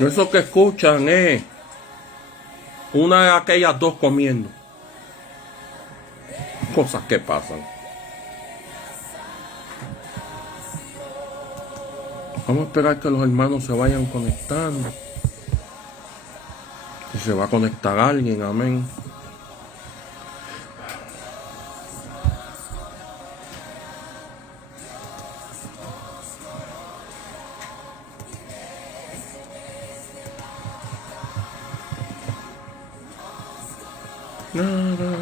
Eso que escuchan es una de aquellas dos comiendo. Cosas que pasan. Vamos a esperar que los hermanos se vayan conectando. Si se va a conectar alguien, amén. Nada.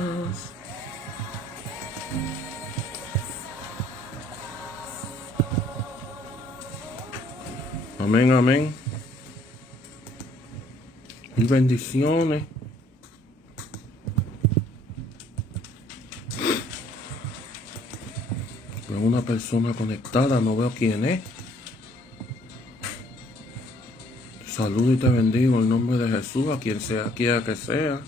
Amén, amén. Y bendiciones. Veo una persona conectada, no veo quién es. Saludo y te bendigo en nombre de Jesús, a quien sea, quiera que sea.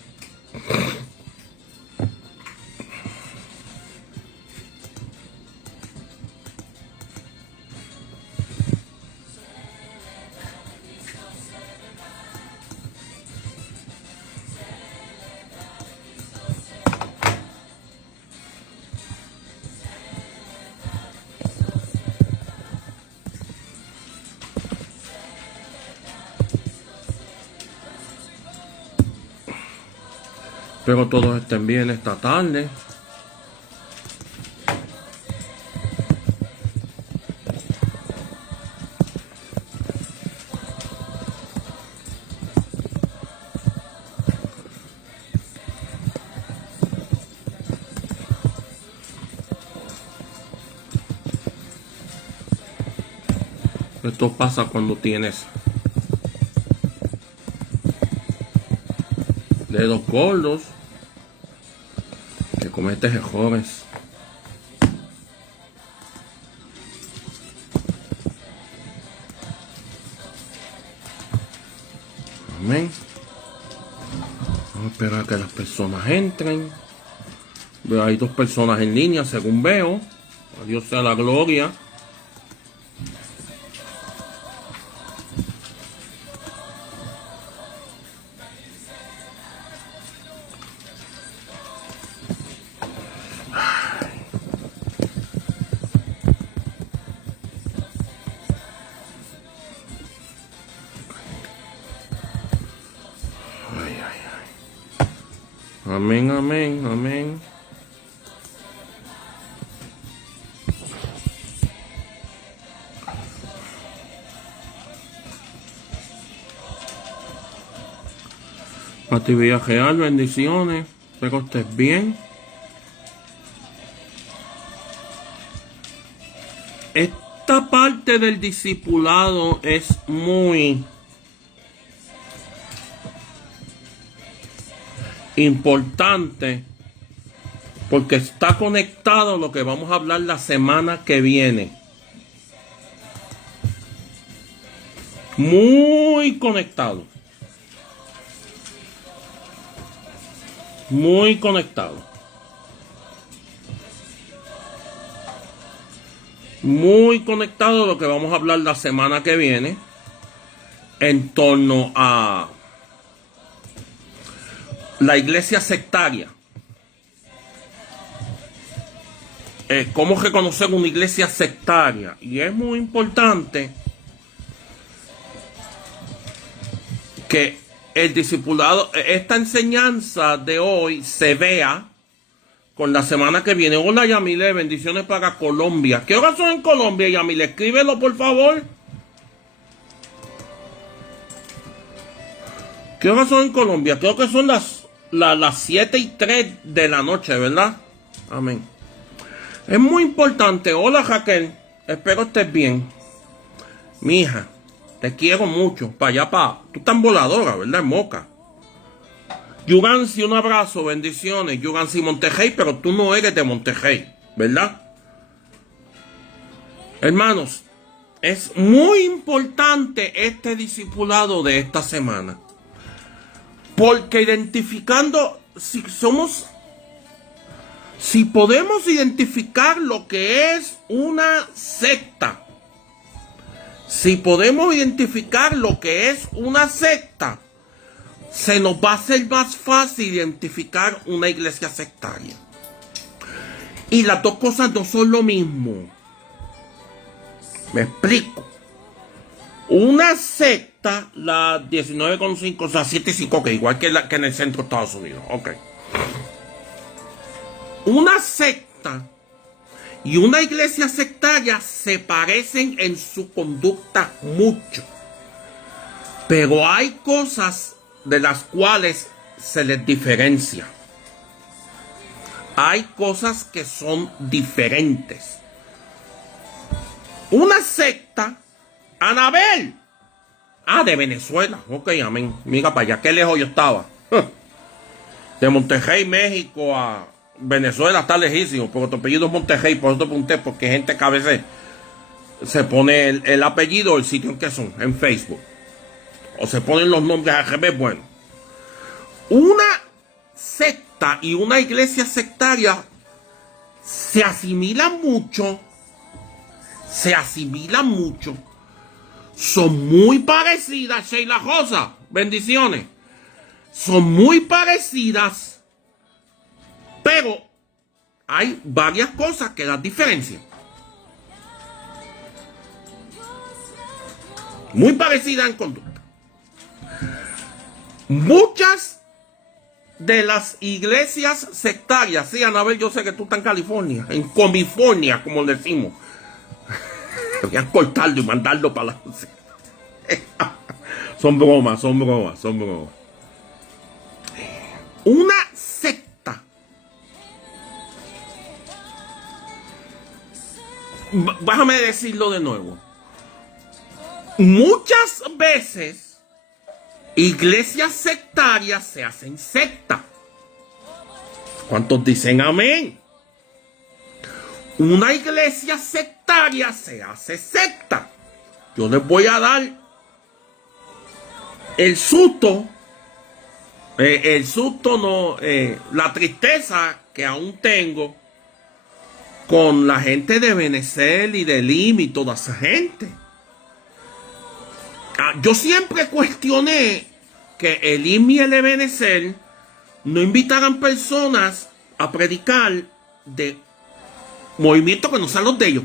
Espero todos estén bien esta tarde. Esto pasa cuando tienes dedos gordos, que cometes errores. Amén. Vamos a esperar a que las personas entren. Veo, hay dos personas en línea, según veo. A Dios sea la gloria. Amén, amén, amén. Pati Villareal, bendiciones. Espero que estés bien. Esta parte del discipulado es muy importante porque está conectado a lo que vamos a hablar la semana que viene. Muy conectado. Muy conectado. Muy conectado a lo que vamos a hablar la semana que viene en torno a la iglesia sectaria. ¿Cómo reconocer una iglesia sectaria? Y es muy importante que el discipulado, esta enseñanza de hoy se vea con la semana que viene. Hola Yamile, bendiciones para Colombia. ¿Qué horas son en Colombia, Yamile? Escríbelo por favor. ¿Qué horas son en Colombia? Creo que son las 7:03 de la noche, ¿verdad? Amén. Es muy importante. Hola Raquel, espero estés bien. Mi hija, te quiero mucho. Para allá, tú estás en Voladora, ¿verdad? En Moca. Yugansi, un abrazo, bendiciones. Yugansi Monterrey, pero tú no eres de Monterrey, ¿verdad? Hermanos, es muy importante este discipulado de esta semana. Porque identificando, si podemos identificar lo que es una secta, Si podemos identificar lo que es una secta, se nos va a hacer más fácil identificar una iglesia sectaria. Y las dos cosas no son lo mismo. Me explico. Una secta, la 19,5, o sea, 7,5, ok, igual que en el centro de Estados Unidos, ok. Una secta y una iglesia sectaria se parecen en su conducta mucho. Pero hay cosas de las cuales se les diferencia. Hay cosas que son diferentes. Una secta, Anabel. Ah, de Venezuela. Ok, amén. Mira para allá, qué lejos yo estaba. De Monterrey, México a Venezuela está lejísimo, porque tu apellido es Monterrey, por eso te pregunté, porque hay gente que a veces se pone el apellido o el sitio en que son, en Facebook. O se ponen los nombres al revés. Bueno, una secta y una iglesia sectaria se asimilan mucho. Son muy parecidas, Sheila Rosa. Bendiciones. Son muy parecidas, pero hay varias cosas que las diferencian. Muy parecidas en conducta. Muchas de las iglesias sectarias, sí, Anabel, yo sé que tú estás en California, en Comifornia, como decimos. Voy a cortarlo y mandarlo para la... Son bromas. Una secta. Déjame decirlo de nuevo. Muchas veces iglesias sectarias se hacen secta. ¿Cuántos dicen amén? Una iglesia sectaria se hace secta. Yo les voy a dar el susto. La tristeza que aún tengo con la gente de Benecel y de Lim y toda esa gente. Yo siempre cuestioné que el Lim y el Benecel no invitaran personas a predicar de movimientos que no sean los de ellos.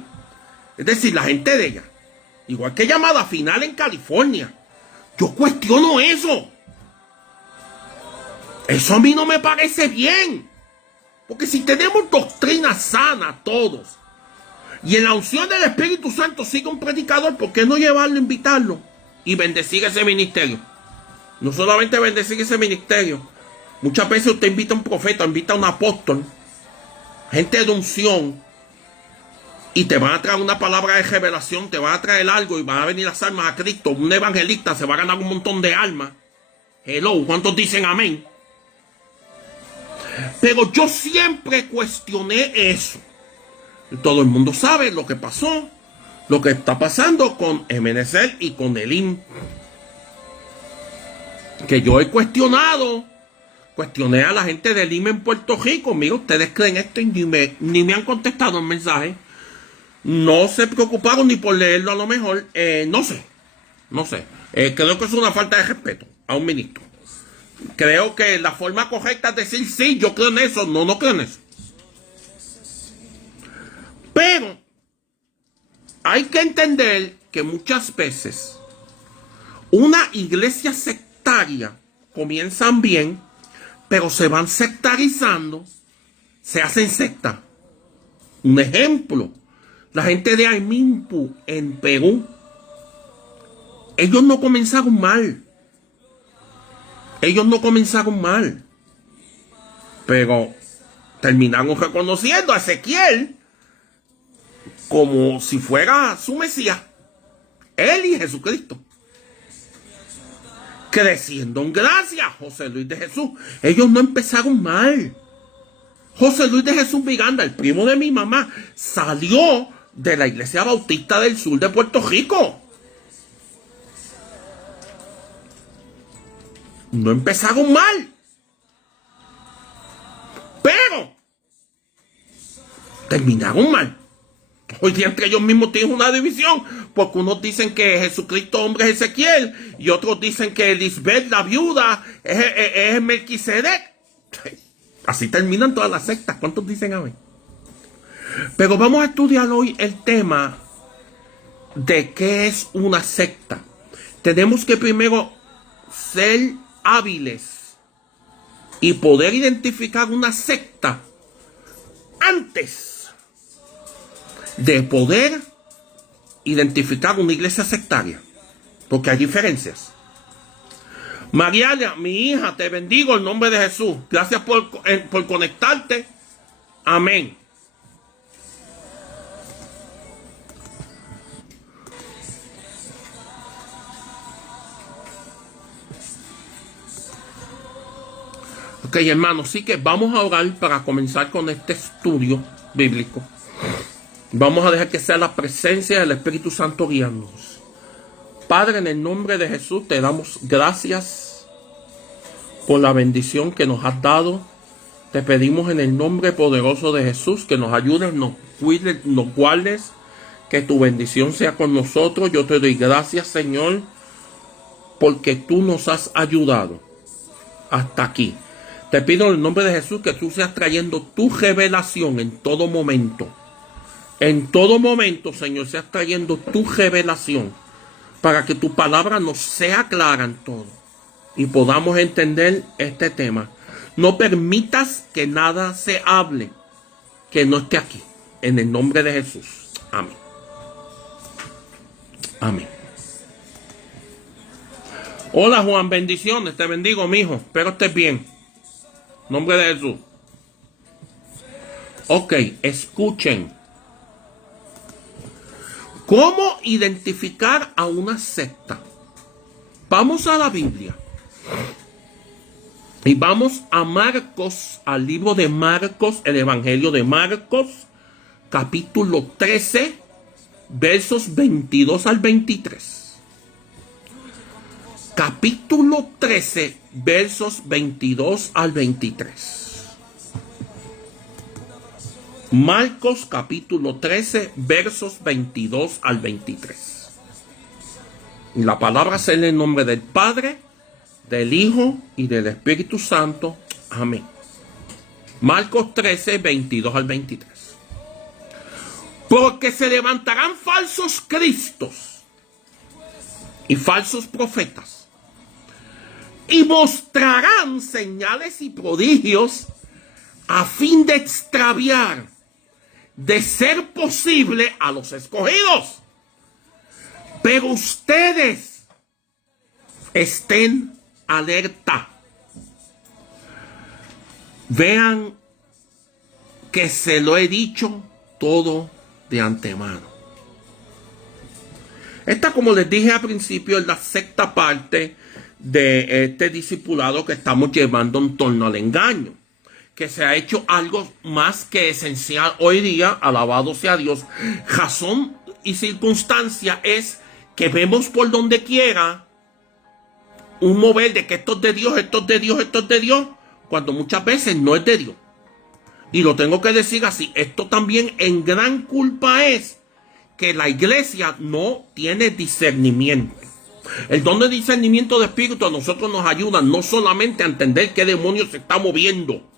Es decir, la gente de ella. Igual que Llamada Final en California. Yo cuestiono eso. Eso a mí no me parece bien. Porque si tenemos doctrina sana todos, y en la unción del Espíritu Santo sigue un predicador, ¿por qué no llevarlo, invitarlo y bendecir ese ministerio? No solamente bendecir ese ministerio. Muchas veces usted invita a un profeta, invita a un apóstol, gente de unción, y te van a traer una palabra de revelación, te van a traer algo y van a venir las almas a Cristo. Un evangelista se va a ganar un montón de almas. Hello, ¿cuántos dicen amén? Pero yo siempre cuestioné eso. Todo el mundo sabe lo que pasó, lo que está pasando con Ebenezer y con Elim. Que yo he cuestioné a la gente de Elim en Puerto Rico. Mira, ustedes creen esto y ni me han contestado el mensaje. No se preocuparon ni por leerlo a lo mejor. No sé. Creo que es una falta de respeto a un ministro. Creo que la forma correcta es decir, sí, yo creo en eso. No creo en eso. Pero hay que entender que muchas veces una iglesia sectaria comienzan bien, pero se van sectarizando, se hacen secta. Un ejemplo. La gente de Aimimpu en Perú, ellos no comenzaron mal. Pero terminaron reconociendo a Ezequiel como si fuera su Mesías. Él y Jesucristo. Creciendo en gracia, José Luis de Jesús. Ellos no empezaron mal. José Luis de Jesús Miranda, el primo de mi mamá, salió de la Iglesia Bautista del Sur de Puerto Rico. No empezaron mal, pero terminaron mal. Hoy día entre ellos mismos tienen una división, porque unos dicen que Jesucristo hombre es Ezequiel, y otros dicen que Lisbeth, la viuda, es Melquisedec. Así terminan todas las sectas. ¿Cuántos dicen amén? Pero vamos a estudiar hoy el tema de qué es una secta. Tenemos que primero ser hábiles y poder identificar una secta antes de poder identificar una iglesia sectaria, porque hay diferencias. Mariana, mi hija, te bendigo en nombre de Jesús. Gracias por conectarte. Amén. Ok, hermanos, sí que vamos a orar para comenzar con este estudio bíblico. Vamos a dejar que sea la presencia del Espíritu Santo guiándonos. Padre, en el nombre de Jesús te damos gracias por la bendición que nos has dado. Te pedimos en el nombre poderoso de Jesús que nos ayudes, nos cuides, nos guardes, que tu bendición sea con nosotros. Yo te doy gracias, Señor, porque tú nos has ayudado hasta aquí. Te pido en el nombre de Jesús que tú seas trayendo tu revelación en todo momento. En todo momento, Señor, seas trayendo tu revelación para que tu palabra nos sea clara en todo y podamos entender este tema. No permitas que nada se hable que no esté aquí. En el nombre de Jesús. Amén. Amén. Hola, Juan, bendiciones. Te bendigo, mijo. Espero estés bien. Nombre de Jesús. Ok, escuchen. ¿Cómo identificar a una secta? Vamos a la Biblia. Y vamos a Marcos, al libro de Marcos, el Evangelio de Marcos, capítulo 13, versos 22 al 23. Capítulo 13, versos 22 al 23. Marcos capítulo 13, versos 22 al 23. Y la palabra se lee en nombre del Padre, del Hijo y del Espíritu Santo. Amén. Marcos 13, 22 al 23. Porque se levantarán falsos cristos y falsos profetas, y mostrarán señales y prodigios a fin de extraviar, de ser posible, a los escogidos. Pero ustedes estén alerta. Vean que se lo he dicho todo de antemano. Esta, como les dije al principio, es la sexta parte de este discipulado que estamos llevando en torno al engaño, que se ha hecho algo más que esencial hoy día. Alabado sea Dios. Razón y circunstancia es que vemos por donde quiera un mover de que esto es de Dios, esto es de Dios, esto es de Dios, cuando muchas veces no es de Dios. Y lo tengo que decir así. Esto también en gran culpa es que la iglesia no tiene discernimiento. El don de discernimiento de espíritu a nosotros nos ayuda no solamente a entender qué demonio se está moviendo,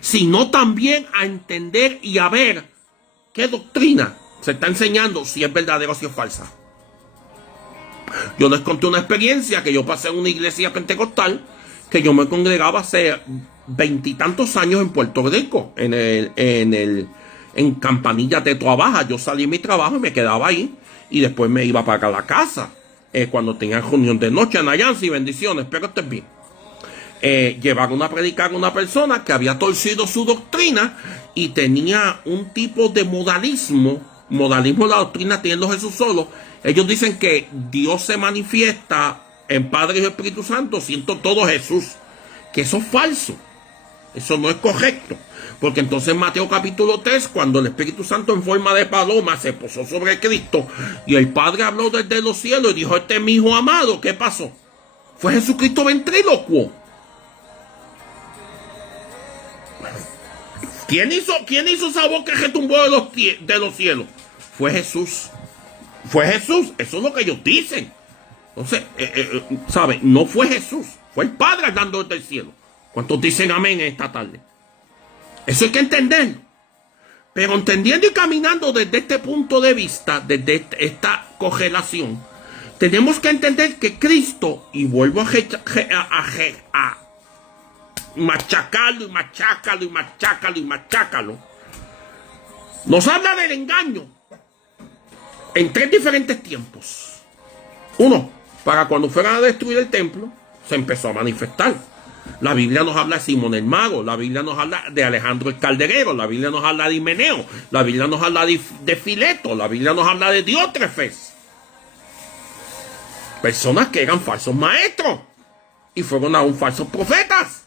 sino también a entender y a ver qué doctrina se está enseñando, si es verdadera o si es falsa. Yo les conté una experiencia que yo pasé en una iglesia pentecostal, que yo me congregaba hace 20 y tantos años en Puerto Rico, en Campanilla de Toa Baja. Yo salí de mi trabajo y me quedaba ahí, y después me iba para la casa, cuando tenía reunión de noche. Nayansi, bendiciones, espero que estés bien. Llevaron a predicar a una persona que había torcido su doctrina y tenía un tipo de modalismo de la doctrina, teniendo Jesús solo. Ellos dicen que Dios se manifiesta en Padre y Espíritu Santo, siendo todo Jesús. Que eso es falso. Eso no es correcto. Porque entonces en Mateo capítulo 3, cuando el Espíritu Santo en forma de paloma se posó sobre Cristo y el Padre habló desde los cielos y dijo: este es mi Hijo amado, ¿qué pasó? Fue Jesucristo ventrílocuo. ¿Quién hizo esa voz que retumbó de los cielos? Fue Jesús. Fue Jesús. Eso es lo que ellos dicen. Entonces, ¿sabe? No fue Jesús. Fue el Padre hablando desde el cielo. ¿Cuántos dicen amén esta tarde? Eso hay que entenderlo. Pero entendiendo y caminando desde este punto de vista, desde esta correlación, tenemos que entender que Cristo, y vuelvo a machacarlo y machacarlo y machacarlo y machacarlo, nos habla del engaño en 3 diferentes tiempos. Uno, para cuando fueran a destruir el templo, se empezó a manifestar. La Biblia nos habla de Simón el Mago, la Biblia nos habla de Alejandro el Calderero, la Biblia nos habla de Himeneo, la Biblia nos habla de Fileto, la Biblia nos habla de Diótrefes. Personas que eran falsos maestros y fueron aún falsos profetas.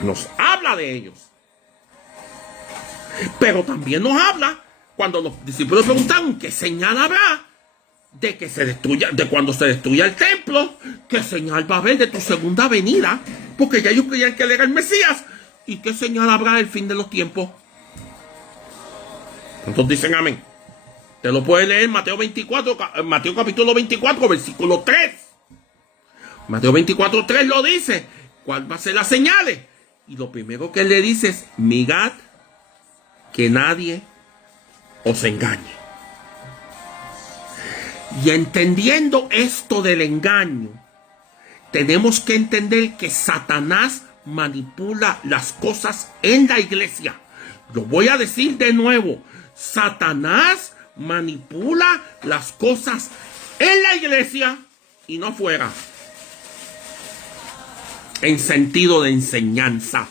Nos habla de ellos. Pero también nos habla cuando los discípulos preguntaron qué señal habrá de que se destruya, de cuando se destruya el templo, qué señal va a haber de tu segunda venida, porque ya ellos creían que él era el Mesías, y qué señal habrá del fin de los tiempos. Entonces dicen amén. Te lo puedes leer en Mateo capítulo 24, versículo 3. Mateo 24, 3 lo dice. ¿Cuál va a ser las señales? Y lo primero que él le dice es: mirad que nadie os engañe. Y entendiendo esto del engaño, tenemos que entender que Satanás manipula las cosas en la iglesia. Lo voy a decir de nuevo. Satanás manipula las cosas en la iglesia y no afuera. En sentido de enseñanza.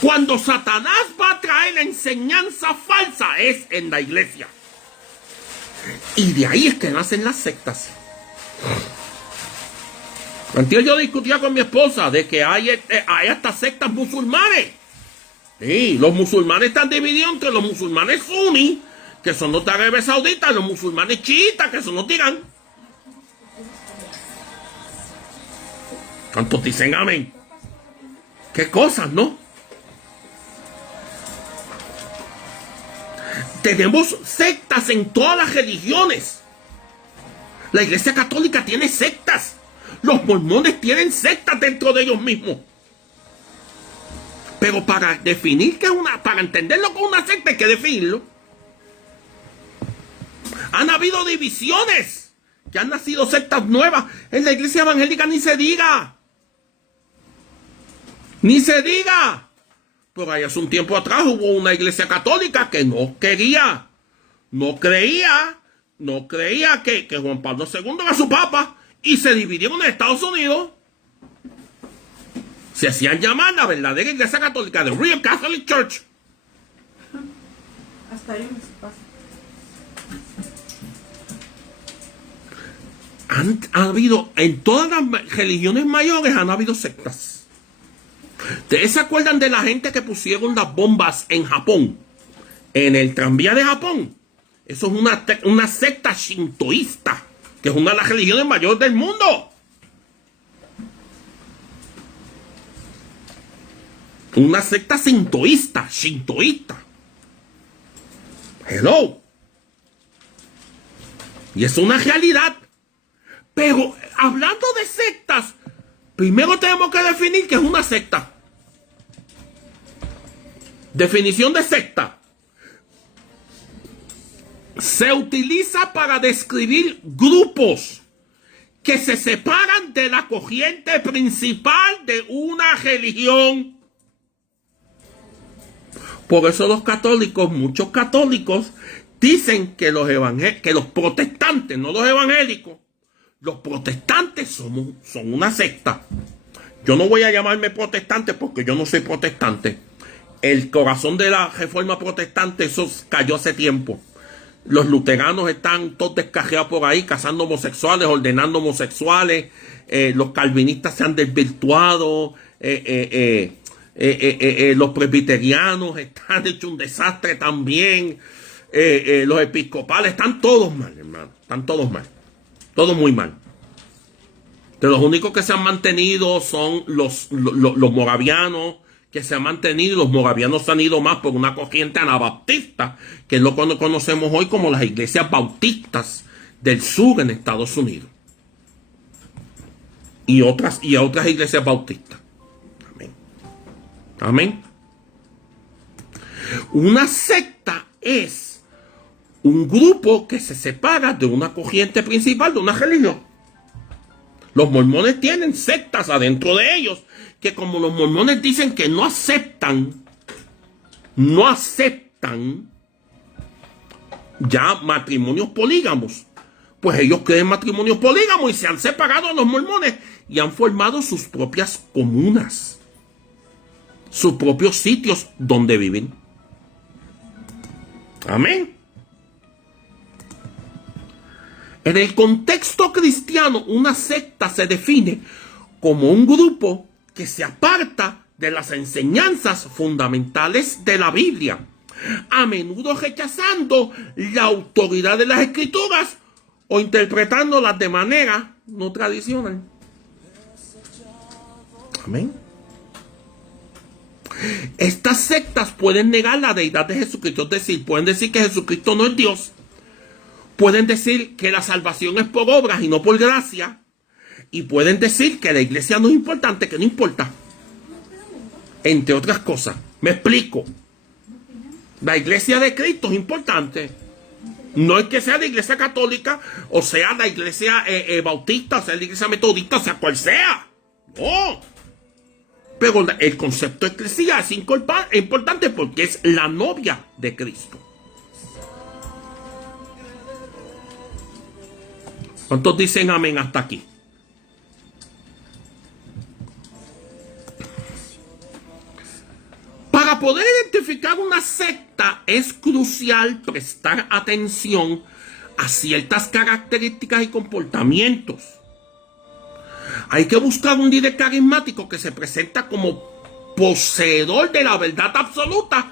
Cuando Satanás va a traer enseñanza falsa es en la iglesia. Y de ahí es que nacen las sectas. Antes yo discutía con mi esposa de que hay hasta sectas musulmanes. Sí, los musulmanes están divididos entre los musulmanes suní, que son los de Arabia Saudita, y los musulmanes chiitas, que son los de Irán. ¿Cuántos dicen amén? ¿Qué cosas, no? Tenemos sectas en todas las religiones. La Iglesia Católica tiene sectas. Los mormones tienen sectas dentro de ellos mismos. Pero para definir para entender lo que es una secta hay que definirlo. Han habido divisiones, que han nacido sectas nuevas. En la iglesia evangélica ni se diga. Ni se diga. Por ahí hace un tiempo atrás hubo una iglesia católica que no creía que Juan Pablo II era su papa, y se dividieron en Estados Unidos. Se hacían llamar la verdadera iglesia católica, The Real Catholic Church. Hasta ahí no se pasa. Ha habido, en todas las religiones mayores han habido sectas. ¿Ustedes se acuerdan de la gente que pusieron las bombas en Japón? En el tranvía de Japón. Eso es una secta shintoísta, que es una de las religiones mayores del mundo. Una secta shintoísta. Hello. Y es una realidad. Pero hablando de sectas, primero tenemos que definir qué es una secta. Definición de secta. Se utiliza para describir grupos que se separan de la corriente principal de una religión. Por eso los católicos, muchos católicos, dicen que los protestantes, no los evangélicos, los protestantes son una secta. Yo no voy a llamarme protestante porque yo no soy protestante. El corazón de la reforma protestante, eso cayó hace tiempo. Los luteranos están todos descarriados por ahí, casando homosexuales, ordenando homosexuales. Los calvinistas se han desvirtuado. Los presbiterianos están hechos un desastre también. Los episcopales están todos mal, hermano. Están todos mal. Todos muy mal. Que los únicos que se han mantenido son los moravianos, que se han mantenido. Los moravianos se han ido más por una corriente anabaptista, que es lo que conocemos hoy como las iglesias bautistas del sur en Estados Unidos. Y otras iglesias bautistas. Amén. Amén. Una secta es un grupo que se separa de una corriente principal, de una religión. Los mormones tienen sectas adentro de ellos, que como los mormones dicen que no aceptan ya matrimonios polígamos, pues ellos creen matrimonios polígamos y se han separado a los mormones y han formado sus propias comunas, sus propios sitios donde viven. Amén. En el contexto cristiano, una secta se define como un grupo que se aparta de las enseñanzas fundamentales de la Biblia, a menudo rechazando la autoridad de las Escrituras o interpretándolas de manera no tradicional. Amén. Estas sectas pueden negar la deidad de Jesucristo, es decir, pueden decir que Jesucristo no es Dios, pueden decir que la salvación es por obras y no por gracia, y pueden decir que la iglesia no es importante, que no importa, entre otras cosas. Me explico. La iglesia de Cristo es importante. No es que sea la iglesia católica, o sea la iglesia bautista, o sea la iglesia metodista, o sea cual sea. No. Pero el concepto de eclesía es importante porque es la novia de Cristo. ¿Cuántos dicen amén hasta aquí? Para poder identificar una secta es crucial prestar atención a ciertas características y comportamientos. Hay que buscar un líder carismático que se presenta como poseedor de la verdad absoluta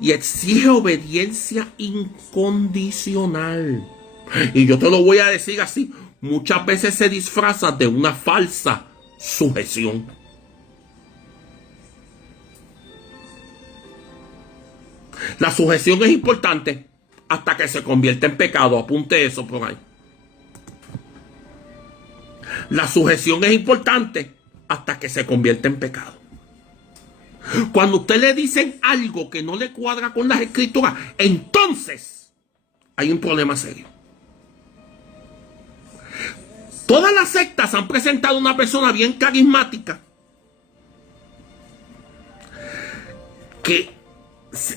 y exige obediencia incondicional. Y yo te lo voy a decir así, muchas veces se disfraza de una falsa sujeción. La sujeción es importante hasta que se convierte en pecado. Apunte eso por ahí. La sujeción es importante hasta que se convierte en pecado. Cuando usted le dicen algo que no le cuadra con las escrituras, entonces hay un problema serio. Todas las sectas han presentado una persona bien carismática que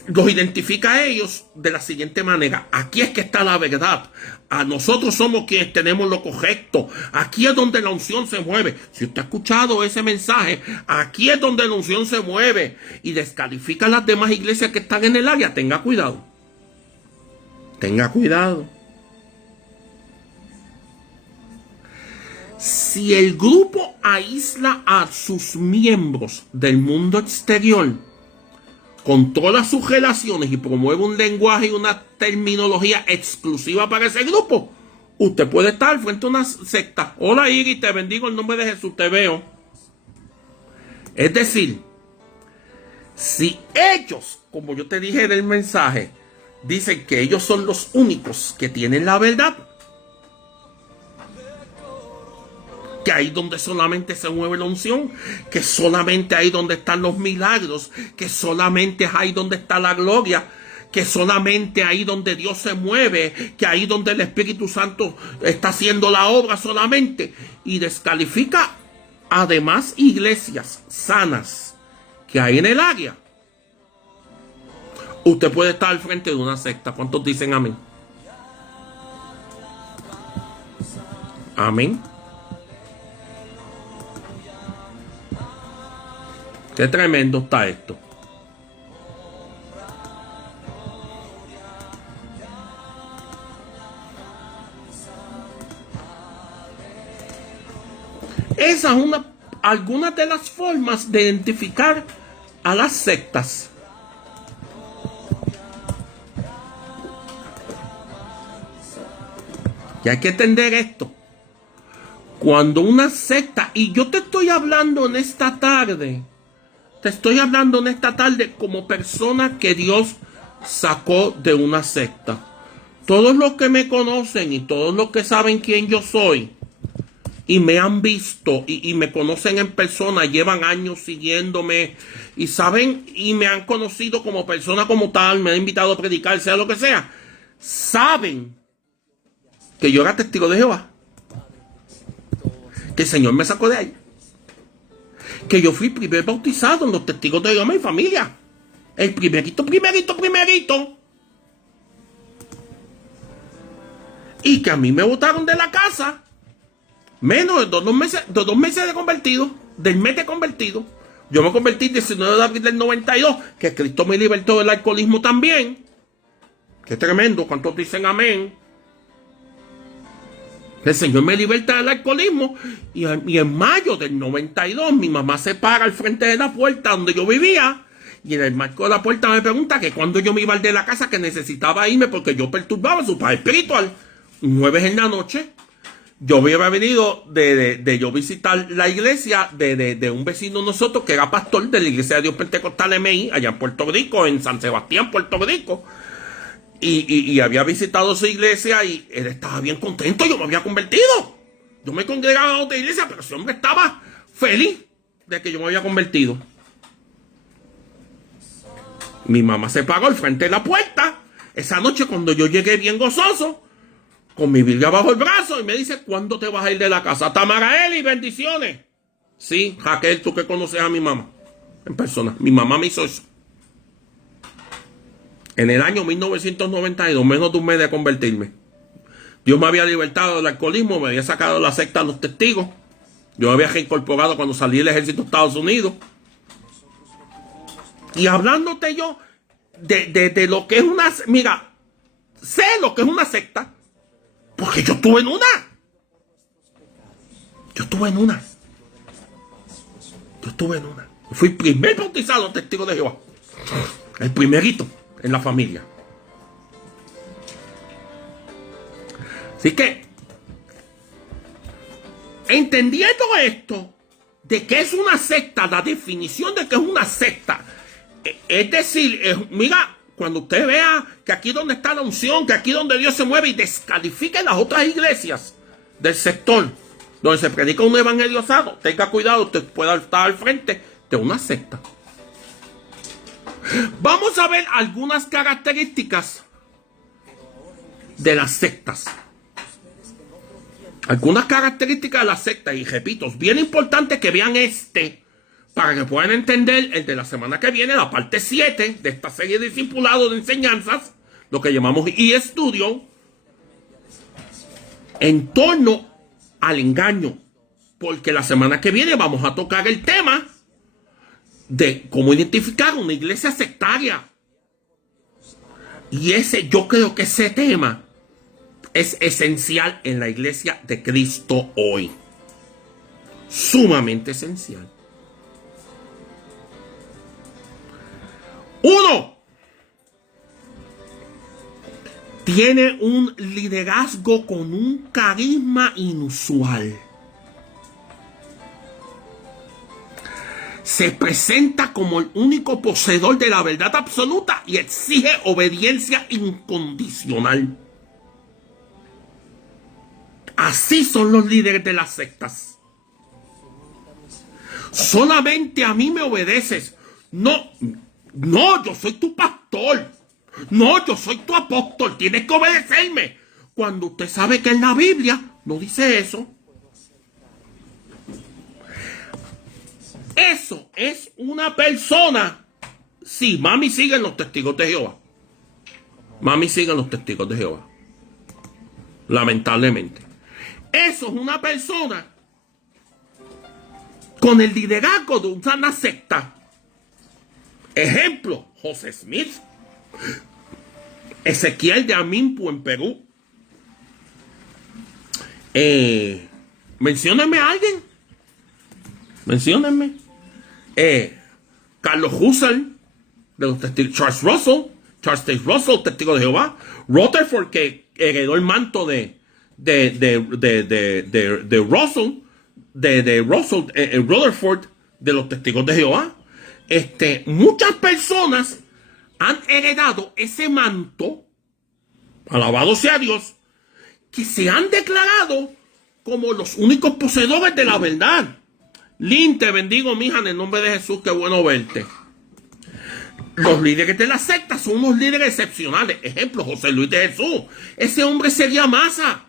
los identifica a ellos de la siguiente manera: aquí es que está la verdad, a nosotros somos quienes tenemos lo correcto, aquí es donde la unción se mueve. Si usted ha escuchado ese mensaje, aquí es donde la unción se mueve, y descalifica a las demás iglesias que están en el área. Tenga cuidado, tenga cuidado. Si el grupo aísla a sus miembros del mundo exterior, controla sus relaciones y promueve un lenguaje y una terminología exclusiva para ese grupo, usted puede estar al frente de una secta. Hola Iris, te bendigo en nombre de Jesús, te veo. Es decir, si ellos, como yo te dije en el mensaje, dicen que ellos son los únicos que tienen la verdad, que ahí donde solamente se mueve la unción, que solamente ahí donde están los milagros, que solamente es ahí donde está la gloria, que solamente ahí donde Dios se mueve, que ahí donde el Espíritu Santo está haciendo la obra solamente, y descalifica además iglesias sanas que hay en el área, usted puede estar al frente de una secta. ¿Cuántos dicen amén? Amén. Qué tremendo está esto. Esa es algunas de las formas de identificar a las sectas. Y hay que entender esto. Cuando una secta, y yo te estoy hablando en esta tarde, como persona que Dios sacó de una secta. Todos los que me conocen y todos los que saben quién yo soy y me han visto y me conocen en persona, llevan años siguiéndome y saben y me han conocido como persona como tal, me han invitado a predicar, sea lo que sea, saben que yo era testigo de Jehová, que el Señor me sacó de ahí, que yo fui primer bautizado en los testigos de Jehová, mi familia, el primerito. Y que a mí me botaron de la casa menos de dos meses de convertido, del mes de convertido. Yo me convertí el 19 de abril del 92, que Cristo me libertó del alcoholismo también. Qué tremendo, ¿cuántos dicen amén? El Señor me liberta del alcoholismo y en mayo del 92 mi mamá se para al frente de la puerta donde yo vivía y en el marco de la puerta me pregunta que cuando yo me iba de la casa, que necesitaba irme porque yo perturbaba su paz espiritual. 9 en la noche, yo había venido de yo visitar la iglesia de un vecino de nosotros que era pastor de la iglesia de Dios Pentecostal MI allá en Puerto Rico, en San Sebastián, Puerto Rico. Y había visitado su iglesia y él estaba bien contento. Yo me había convertido. Yo me congregaba en otra iglesia, pero ese hombre estaba feliz de que yo me había convertido. Mi mamá se paró al frente de la puerta esa noche cuando yo llegué bien gozoso, con mi Biblia bajo el brazo, y me dice: ¿cuándo te vas a ir de la casa? Tamaraeli, bendiciones. Sí, Raquel, tú que conoces a mi mamá en persona. Mi mamá me hizo eso. En el año 1992, menos de un mes de convertirme. Dios me había libertado del alcoholismo, me había sacado de la secta de los testigos. Yo me había reincorporado cuando salí del ejército de Estados Unidos. Y hablándote yo de lo que es una... Mira, sé lo que es una secta, porque yo estuve en una. Yo estuve en una. Fui primer bautizado testigo de Jehová. El primerito en la familia. Así que, entendiendo esto, de qué es una secta, la definición de qué es una secta, es decir, mira, cuando usted vea que aquí donde está la unción, que aquí donde Dios se mueve y descalifique las otras iglesias del sector, donde se predica un evangelio sano, tenga cuidado, usted pueda estar al frente de una secta. Vamos a ver algunas características de las sectas. Algunas características de las sectas, y repito, es bien importante que vean para que puedan entender el de la semana que viene, la parte 7 de esta serie de discipulados de enseñanzas, lo que llamamos eStudio, en torno al engaño. Porque la semana que viene vamos a tocar el tema de cómo identificar una iglesia sectaria. Y yo creo que ese tema es esencial en la iglesia de Cristo hoy. Sumamente esencial. 1. Tiene un liderazgo con un carisma inusual. Se presenta como el único poseedor de la verdad absoluta y exige obediencia incondicional. Así son los líderes de las sectas. Solamente a mí me obedeces. No, yo soy tu pastor. No, yo soy tu apóstol. Tienes que obedecerme. Cuando usted sabe que en la Biblia no dice eso. Eso es una persona. Sí, mami sigue en los testigos de Jehová. Mami sigue en los testigos de Jehová. Lamentablemente. Eso es una persona con el liderazgo de una secta. Ejemplo, José Smith, Ezequiel de Amimpu en Perú. Menciónenme a alguien. Menciónenme. Carlos Husserl, de los testigos. Charles Taze Russell, testigo de Jehová. Rutherford, que heredó el manto de Russell, Rutherford, de los Testigos de Jehová. Muchas personas han heredado ese manto, alabado sea Dios, que se han declarado como los únicos poseedores de la verdad. Lynn, te bendigo, mija, en el nombre de Jesús, qué bueno verte. Los líderes de la secta son unos líderes excepcionales. Ejemplo, José Luis de Jesús. Ese hombre sería masa.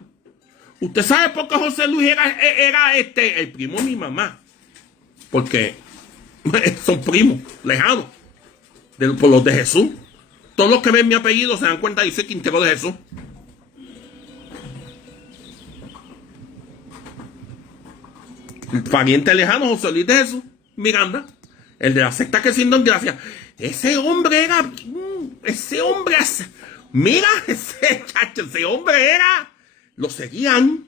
¿Usted sabe por qué José Luis era el primo de mi mamá? Porque son primos lejanos por los de Jesús. Todos los que ven mi apellido se dan cuenta, dice Quintero de Jesús. Pariente lejano, José Luis de Jesús Miranda, el de la secta que siendo en gracia. Ese hombre era, mira, ese hombre era, lo seguían.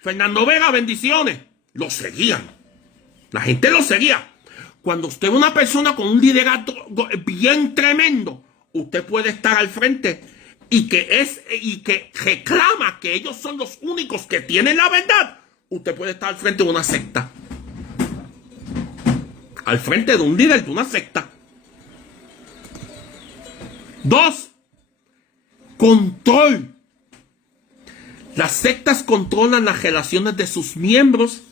Fernando Vega, bendiciones, lo seguían. La gente lo seguía. Cuando usted es una persona con un liderato bien tremendo, usted puede estar al frente y que reclama que ellos son los únicos que tienen la verdad. Usted puede estar al frente de una secta. Al frente de un líder de una secta. 2. Control. Las sectas controlan las relaciones de sus miembros.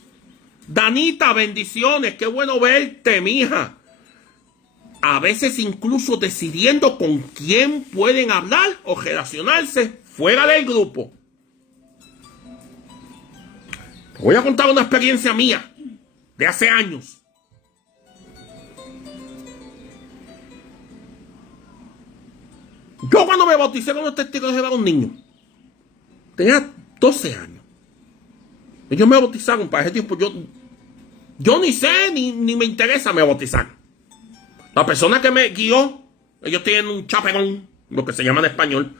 Danita, bendiciones, qué bueno verte, mija. A veces incluso decidiendo con quién pueden hablar o relacionarse fuera del grupo. Voy a contar una experiencia mía de hace años. Yo cuando me bauticé con los Testigos de Jehová, un niño, tenía 12 años. Ellos me bautizaron para ese tiempo. Yo ni sé ni me interesa me bautizaron. La persona que me guió, ellos tienen un chaperón, lo que se llama en español,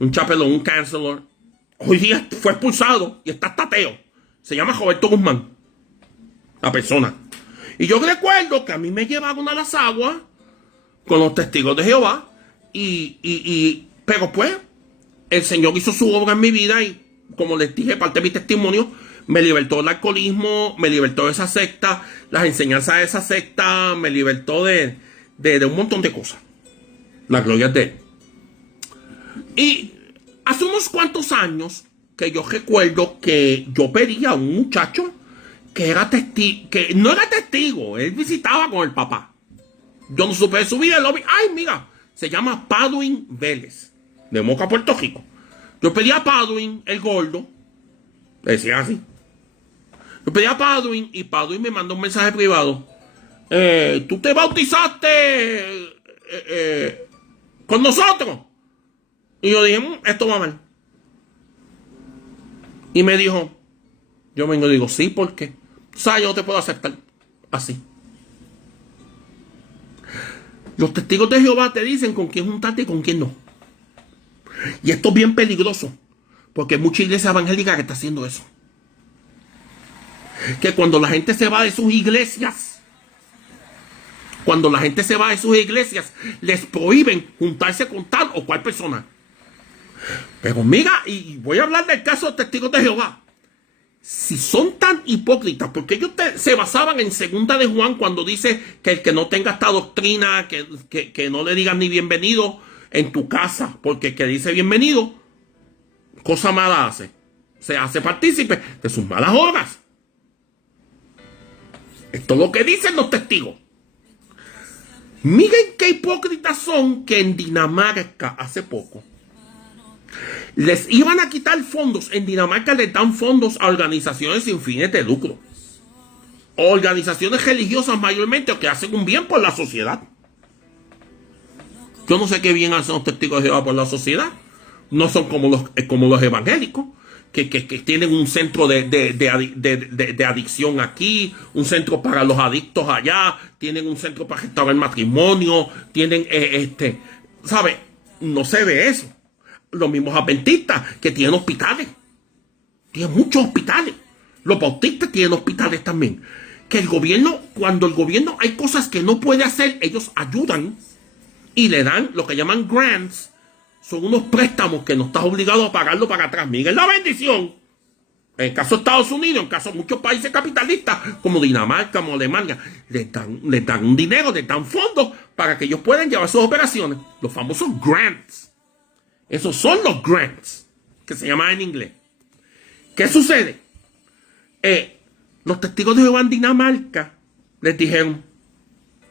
un chapelón, un counselor. Hoy día fue expulsado y está ateo. Se llama Roberto Guzmán, la persona. Y yo recuerdo que a mí me llevaron a las aguas con los Testigos de Jehová. Pero pues, el Señor hizo su obra en mi vida y, como les dije, parte de mi testimonio, me libertó del alcoholismo, me libertó de esa secta, las enseñanzas de esa secta, me libertó de un montón de cosas. La gloria es de Él. Y hace unos cuantos años que yo recuerdo que yo pedía a un muchacho que era testigo, que no era testigo, él visitaba con el papá. Yo no supe de su vida, lo vi. Ay, mira, se llama Padwin Vélez, de Moca, Puerto Rico. Yo pedí a Padwin, el gordo, le decía así. Yo pedí a Padwin y Padwin me mandó un mensaje privado. ¿Tú te bautizaste con nosotros? Y yo dije, esto va mal. Y me dijo, yo vengo y digo, sí, ¿por qué? O sea, yo no te puedo aceptar así. Los Testigos de Jehová te dicen con quién juntarte y con quién no. Y esto es bien peligroso, porque hay mucha iglesia evangélica que está haciendo eso. Que cuando la gente se va de sus iglesias, les prohíben juntarse con tal o cual persona. Pero mira, y voy a hablar del caso de Testigos de Jehová. Si son tan hipócritas, porque ellos se basaban en 2 de Juan cuando dice que el que no tenga esta doctrina, que no le digan ni bienvenido en tu casa, porque el que dice bienvenido, cosa mala hace. Se hace partícipe de sus malas obras. Esto es lo que dicen los testigos. Miren qué hipócritas son que en Dinamarca hace poco les iban a quitar fondos. En Dinamarca les dan fondos a organizaciones sin fines de lucro. Organizaciones religiosas mayormente que hacen un bien por la sociedad. Yo no sé qué bien hacen los Testigos de Jehová por la sociedad. No son como los evangélicos, que tienen un centro de adicción aquí, un centro para los adictos allá, tienen un centro para restaurar el matrimonio, tienen, ¿sabe? No se ve eso. Los mismos adventistas que tienen hospitales. Tienen muchos hospitales. Los bautistas tienen hospitales también. Que el gobierno, cuando el gobierno hay cosas que no puede hacer, ellos ayudan y le dan lo que llaman grants, son unos préstamos que no estás obligado a pagarlo para atrás. Miren la bendición. En el caso de Estados Unidos, en caso de muchos países capitalistas, como Dinamarca, como Alemania, les dan un dinero, les dan fondos para que ellos puedan llevar sus operaciones. Los famosos grants. Esos son los grants, que se llaman en inglés. ¿Qué sucede? Los testigos de Jehová en Dinamarca les dijeron,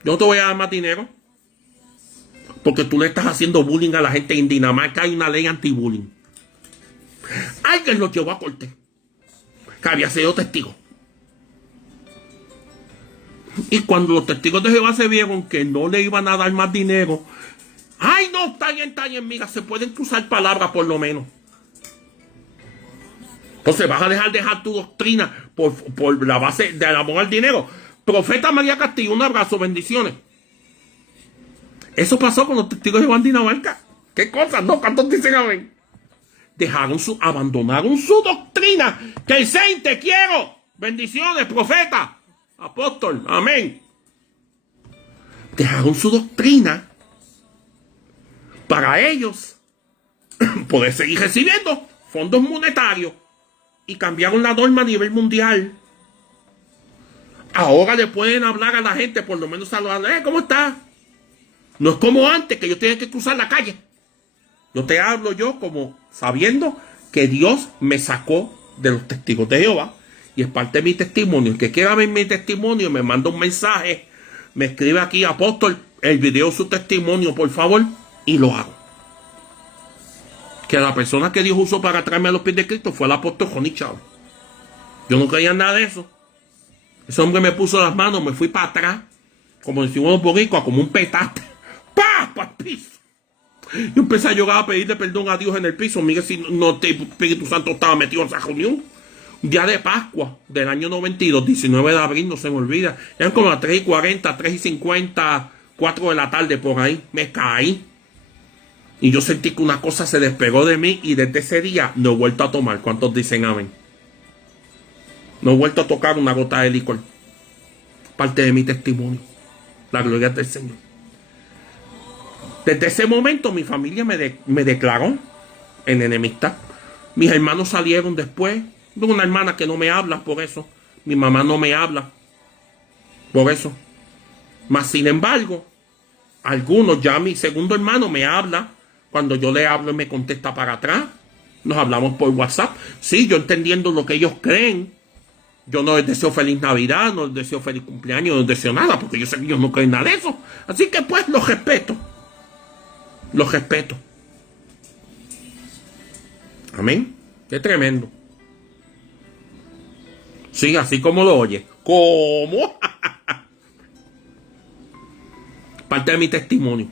yo no te voy a dar más dinero porque tú le estás haciendo bullying a la gente. En Dinamarca hay una ley anti-bullying. Alguien los llevó a corte, que había sido testigo. Y cuando los testigos de Jehová se vieron que no le iban a dar más dinero, ay no, está bien, mira, se pueden cruzar palabras por lo menos. Entonces vas a dejar tu doctrina por la base del amor al dinero. Profeta María Castillo, un abrazo, bendiciones. Eso pasó con los testigos de Jehová en Dinamarca. ¿Qué cosas? ¿No? ¿Cuántos dicen amén? Abandonaron su doctrina. Que el Señor te quiero. Bendiciones, profeta, apóstol, amén. Dejaron su doctrina para ellos poder seguir recibiendo fondos monetarios y cambiaron la norma a nivel mundial. Ahora le pueden hablar a la gente, por lo menos saludarle, ¿cómo estás? No es como antes, que yo tenía que cruzar la calle. Yo te hablo como sabiendo que Dios me sacó de los testigos de Jehová y es parte de mi testimonio. El que quiera ver mi testimonio me manda un mensaje, me escribe aquí, apóstol, el video su testimonio, por favor, y lo hago. Que la persona que Dios usó para traerme a los pies de Cristo fue el apóstol Johnny Chávez. Yo no creía en nada de eso. Ese hombre me puso las manos, me fui para atrás, como decimos los boricuas, como un petate. ¡Pah! ¡Para el piso! Yo empecé a llorar, a pedirle perdón a Dios en el piso. Mire si no el Espíritu Santo estaba metido en esa reunión. Un día de Pascua del año 92, 19 de abril, no se me olvida. Eran como las 3:40, 3:50, 4 de la tarde por ahí. Me caí. Y yo sentí que una cosa se despegó de mí y desde ese día no he vuelto a tomar. ¿Cuántos dicen amén? No he vuelto a tocar una gota de licor. Parte de mi testimonio. La gloria del Señor. Desde ese momento mi familia me declaró en enemistad. Mis hermanos salieron después. Tengo una hermana que no me habla por eso. Mi mamá no me habla por eso. Mas sin embargo, algunos, ya mi segundo hermano me habla. Cuando yo le hablo, él me contesta para atrás. Nos hablamos por WhatsApp. Sí, yo entendiendo lo que ellos creen. Yo no les deseo feliz Navidad, no les deseo feliz cumpleaños, no les deseo nada, porque yo sé que ellos no creen nada de eso. Así que pues los respeto. Los respeto. Amén. Qué tremendo. Sí, así como lo oye. ¿Cómo? Parte de mi testimonio.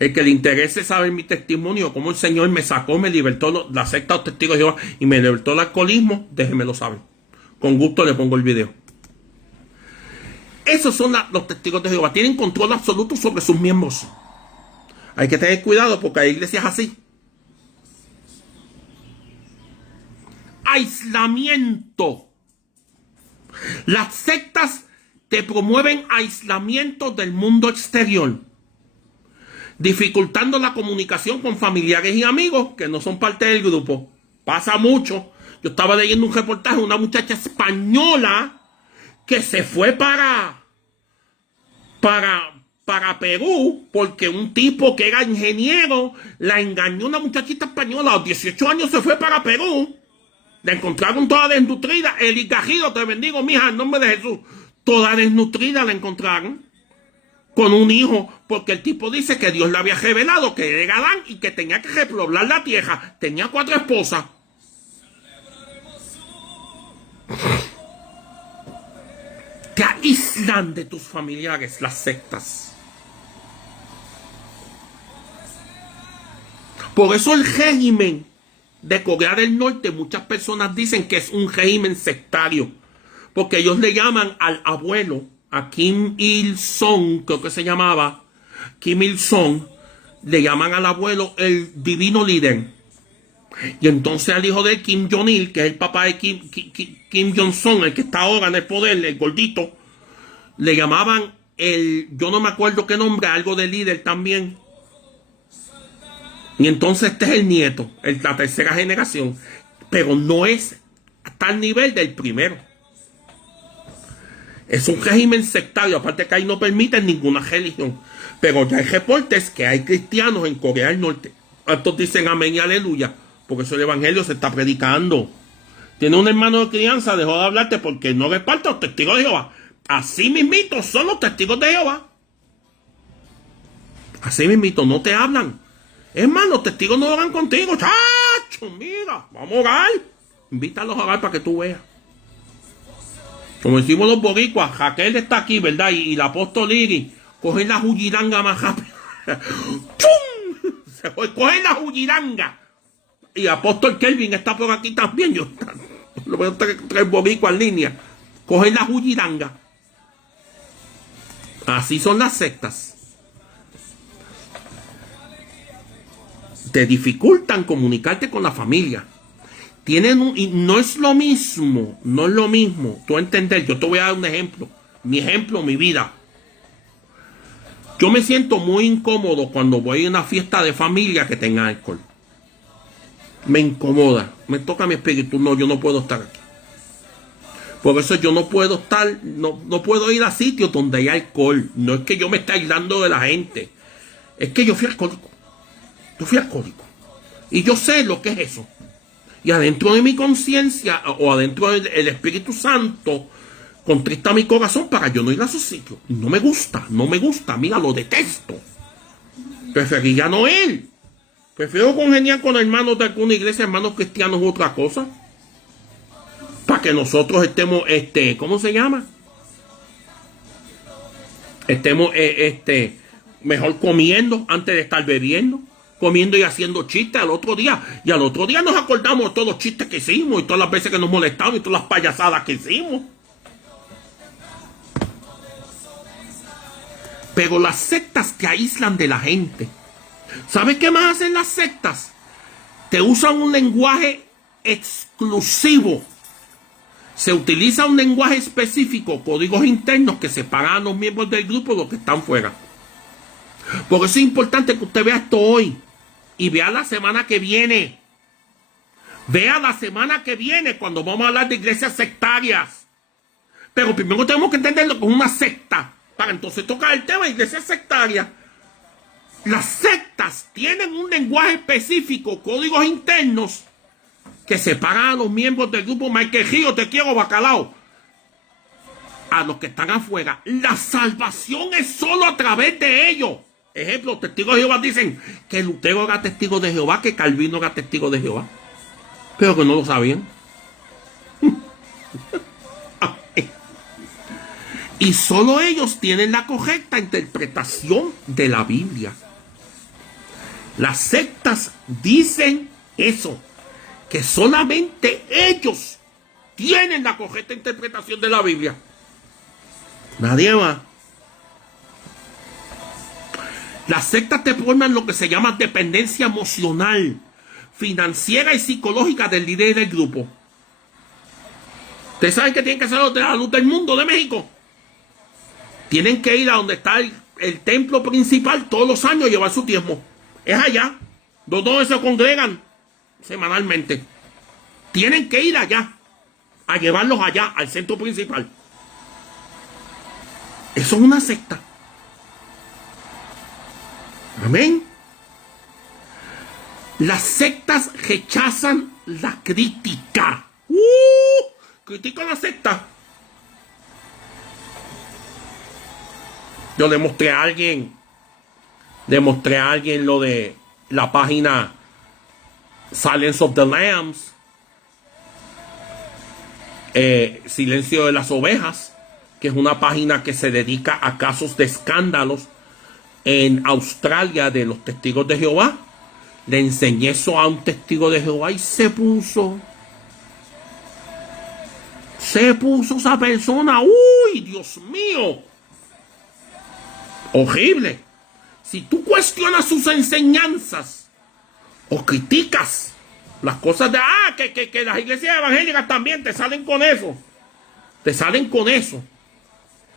El que le interese saber mi testimonio, cómo el Señor me sacó, me libertó la secta de los testigos de Jehová y me libertó del alcoholismo, déjenmelo saber. Con gusto le pongo el video. Esos son los testigos de Jehová. Tienen control absoluto sobre sus miembros. Hay que tener cuidado porque hay iglesias así. Aislamiento. Las sectas te promueven aislamiento del mundo exterior, dificultando la comunicación con familiares y amigos que no son parte del grupo. Pasa mucho. Yo estaba leyendo un reportaje de una muchacha española que se fue para Perú porque un tipo que era ingeniero la engañó. Una muchachita española a los 18 años se fue para Perú. La encontraron toda desnutrida. El Gajido, te bendigo, mija, en nombre de Jesús. Toda desnutrida la encontraron con un hijo, porque el tipo dice que Dios le había revelado que era Adán y que tenía que repoblar la tierra. Tenía 4 esposas. Te aíslan de tus familiares las sectas. Por eso el régimen de Corea del Norte, muchas personas dicen que es un régimen sectario, porque ellos le llaman al abuelo, a Kim Il-sung, creo que se llamaba, Kim Il-sung, le llaman al abuelo el divino líder. Y entonces al hijo de Kim Jong-il, que es el papá de Kim Jong-un, el que está ahora en el poder, el gordito, le llamaban yo no me acuerdo qué nombre, algo de líder también. Y entonces este es el nieto, la tercera generación, pero no es hasta el nivel del primero. Es un régimen sectario, aparte que ahí no permiten ninguna religión. Pero ya hay reportes que hay cristianos en Corea del Norte. Estos dicen amén y aleluya, porque eso el evangelio se está predicando. Tiene un hermano de crianza, dejó de hablarte porque no respalda a los testigos de Jehová. Así mismito son los testigos de Jehová. Así mismito no te hablan. Es más, los testigos no oran contigo. Chacho, mira, vamos a orar. Invítalos a orar para que tú veas. Como decimos los boricuas, Raquel está aquí, ¿verdad? Y el apóstol Iri, cogen la juyiranga más rápido. ¡Chum! Cogen la juyiranga. Y el apóstol Kelvin está por aquí también. Yo lo veo tres boricuas en línea. Cogen la juyiranga. Así son las sectas. Te dificultan comunicarte con la familia. Y no es lo mismo, no es lo mismo. Tú entender, yo te voy a dar un ejemplo. Mi ejemplo, mi vida. Yo me siento muy incómodo cuando voy a una fiesta de familia que tenga alcohol. Me incomoda, me toca mi espíritu. No, yo no puedo estar aquí. Por eso yo no puedo estar, no puedo ir a sitios donde hay alcohol. No es que yo me esté aislando de la gente. Es que yo fui alcohólico. Yo fui alcohólico. Y yo sé lo que es eso. Y adentro de mi conciencia, o adentro del Espíritu Santo, contrista mi corazón para yo no ir a esos sitios. No me gusta, mira, lo detesto. Preferiría no ir. Prefiero congeniar con hermanos de alguna iglesia, hermanos cristianos u otra cosa. Para que nosotros estemos, ¿cómo se llama? Estemos, mejor comiendo antes de estar bebiendo. Comiendo y haciendo chistes al otro día. Y al otro día nos acordamos de todos los chistes que hicimos y todas las veces que nos molestamos y todas las payasadas que hicimos. Pero las sectas te aíslan de la gente. ¿Sabes qué más hacen las sectas? Te usan un lenguaje exclusivo. Se utiliza un lenguaje específico, códigos internos que separan a los miembros del grupo de los que están fuera. Por eso es importante que usted vea esto hoy. Y vea la semana que viene. Vea la semana que viene cuando vamos a hablar de iglesias sectarias. Pero primero tenemos que entenderlo como una secta. Para entonces tocar el tema de iglesias sectarias. Las sectas tienen un lenguaje específico, códigos internos, que separan a los miembros del grupo. Michael Río, te quiero, bacalao. A los que están afuera. La salvación es solo a través de ellos. Ejemplo, los testigos de Jehová dicen que Lutero era testigo de Jehová, que Calvino era testigo de Jehová. Pero que no lo sabían. Y solo ellos tienen la correcta interpretación de la Biblia. Las sectas dicen eso, que solamente ellos tienen la correcta interpretación de la Biblia. Nadie más. Las sectas te forman lo que se llama dependencia emocional, financiera y psicológica del líder del grupo. ¿Ustedes saben que tienen que hacer los de la luz del mundo de México? Tienen que ir a donde está el templo principal todos los años y llevar su diezmo. Es allá. Todos se congregan semanalmente. Tienen que ir allá, a llevarlos allá, al centro principal. Eso es una secta. Amén. Las sectas rechazan la crítica. Critican la secta. Yo le mostré a alguien lo de la página Silence of the Lambs, Silencio de las Ovejas, que es una página que se dedica a casos de escándalos en Australia de los testigos de Jehová. Le enseñé eso a un testigo de Jehová y se puso esa persona. ¡Uy, Dios mío! Horrible. Si tú cuestionas sus enseñanzas o criticas las cosas de que las iglesias evangélicas también te salen con eso.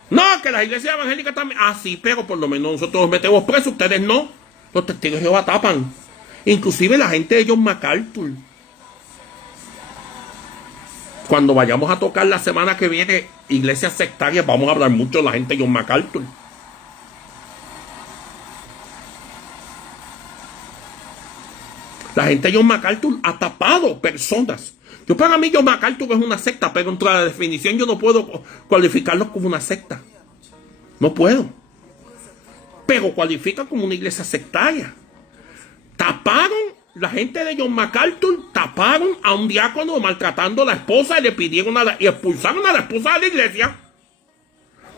No, que las iglesias evangélicas también. Sí, pero por lo menos nosotros nos metemos presos, ustedes no. Los testigos de Jehová tapan. Inclusive la gente de John MacArthur. Cuando vayamos a tocar la semana que viene iglesias sectarias, vamos a hablar mucho de la gente de John MacArthur. La gente de John MacArthur ha tapado personas. Yo, para mí, John MacArthur es una secta, pero contra la definición yo no puedo cualificarlos como una secta. No puedo. Pero cualifican como una iglesia sectaria. Taparon, la gente de John MacArthur taparon a un diácono maltratando a la esposa y le pidieron y expulsaron a la esposa de la iglesia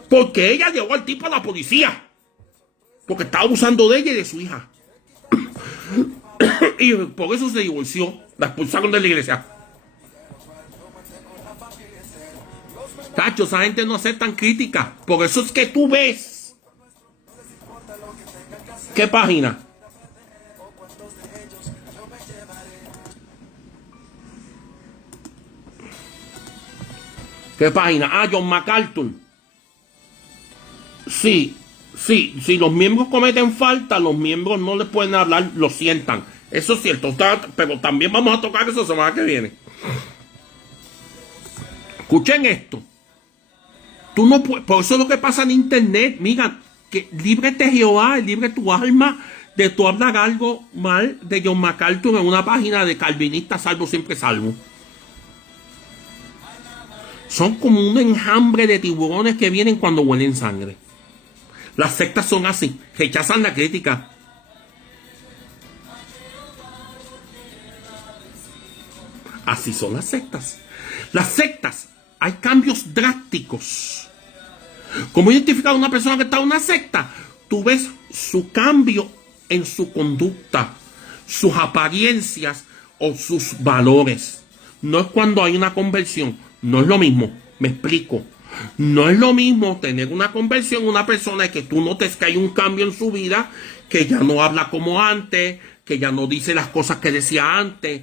porque ella llevó al tipo a la policía porque estaba abusando de ella y de su hija. Y por eso se divorció, la expulsaron de la iglesia. Cacho, esa gente no aceptan crítica. Por eso es que tú ves. ¿Qué página? ¿Qué página? Ah, John MacArthur. Sí, si los miembros cometen falta, los miembros no les pueden hablar, lo sientan. Eso es cierto, pero también vamos a tocar eso la semana que viene. Escuchen esto. Tú no puedes, por eso es lo que pasa en internet. Mira, que líbrete Jehová, libre tu alma de tú hablar algo mal de John MacArthur en una página de calvinista salvo siempre salvo. Son como un enjambre de tiburones que vienen cuando huelen sangre. Las sectas son así, rechazan la crítica. Así son las sectas. Las sectas, hay cambios drásticos. ¿Cómo identificar a una persona que está en una secta? Tú ves su cambio en su conducta, sus apariencias o sus valores. No es cuando hay una conversión. No es lo mismo. Me explico. No es lo mismo tener una conversión, una persona que tú notes que hay un cambio en su vida, que ya no habla como antes, que ya no dice las cosas que decía antes.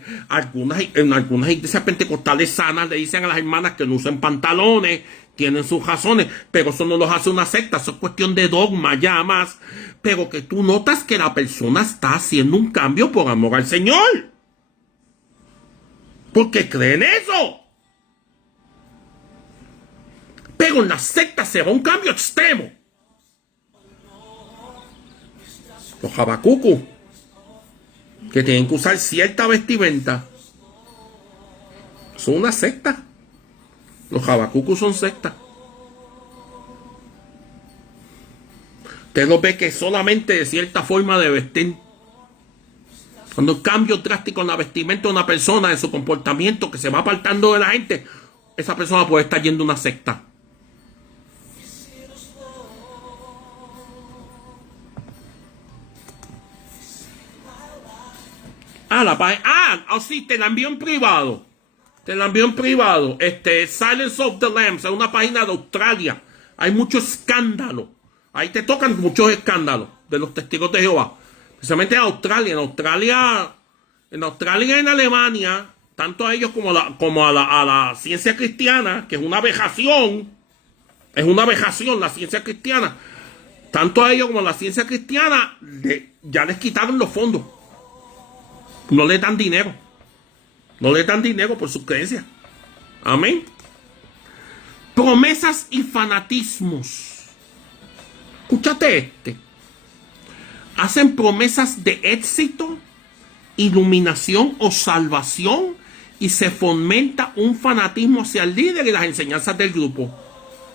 En algunas iglesias pentecostales sanas le dicen a las hermanas que no usen pantalones, tienen sus razones, pero eso no los hace una secta, eso es cuestión de dogma ya más. Pero que tú notas que la persona está haciendo un cambio por amor al Señor. Porque creen eso. Pero en las sectas se va un cambio extremo. Los Habacucos, que tienen que usar cierta vestimenta, son una secta. Los Habacucos son sectas. Usted los ve que solamente de cierta forma de vestir. Cuando hay cambios drásticos en la vestimenta de una persona, en su comportamiento, que se va apartando de la gente, esa persona puede estar yendo a una secta. Sí, te la envío en privado. Te la envío en privado. Silence of the Lambs, es una página de Australia. Hay mucho escándalo. Ahí te tocan muchos escándalos de los testigos de Jehová. Especialmente en Australia. En Australia y en Alemania, tanto a ellos como a la ciencia cristiana, que es una vejación. Es una vejación la ciencia cristiana. Tanto a ellos como a la ciencia cristiana, ya les quitaron los fondos. No le dan dinero. No le dan dinero por sus creencias. Amén. Promesas y fanatismos. Escúchate Hacen promesas de éxito, iluminación o salvación y se fomenta un fanatismo hacia el líder y las enseñanzas del grupo.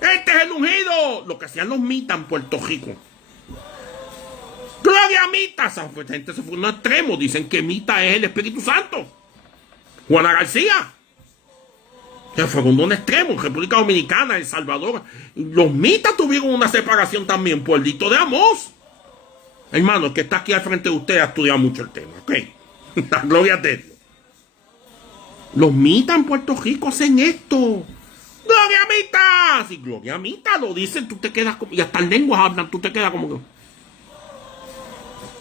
Este es el ungido. Lo que hacían los mitas en Puerto Rico. Gloria a Mita. Esa gente se fue a un extremo. Dicen que Mita es el Espíritu Santo. Juana García se fue a un extremo. República Dominicana, El Salvador. Los Mitas tuvieron una separación también. Pueblito de Amós. Hermano, el que está aquí al frente de usted ha estudiado mucho el tema. Ok. La gloria de Dios. Los Mitas en Puerto Rico hacen esto. ¡Gloria a Mita! Si Gloria a Mita lo dicen, tú te quedas como. Y hasta en lenguas hablan, tú te quedas como que.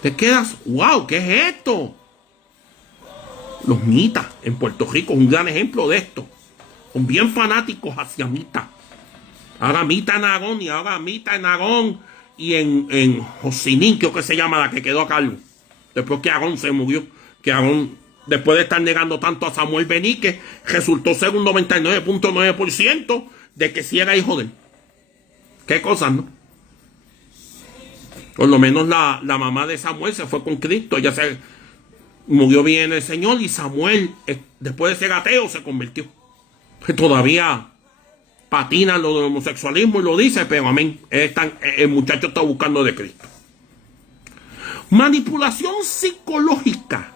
Te quedas, wow, ¿qué es esto? Los mitas en Puerto Rico, un gran ejemplo de esto. Son bien fanáticos hacia Mita. Ahora Mita en Aragón y ahora Mita en Aragón y en Josinín, creo que se llama la que quedó a cargo. Después que Aragón se murió. que aún después de estar negando tanto a Samuel Beníquez, resultó ser un 99.9% de que sí era hijo de él. Qué cosas, ¿no? Por lo menos la mamá de Samuel se fue con Cristo. Ella se murió bien en el Señor y Samuel, después de ser ateo, se convirtió. Todavía patina lo del homosexualismo y lo dice, pero amén. El muchacho está buscando de Cristo. Manipulación psicológica.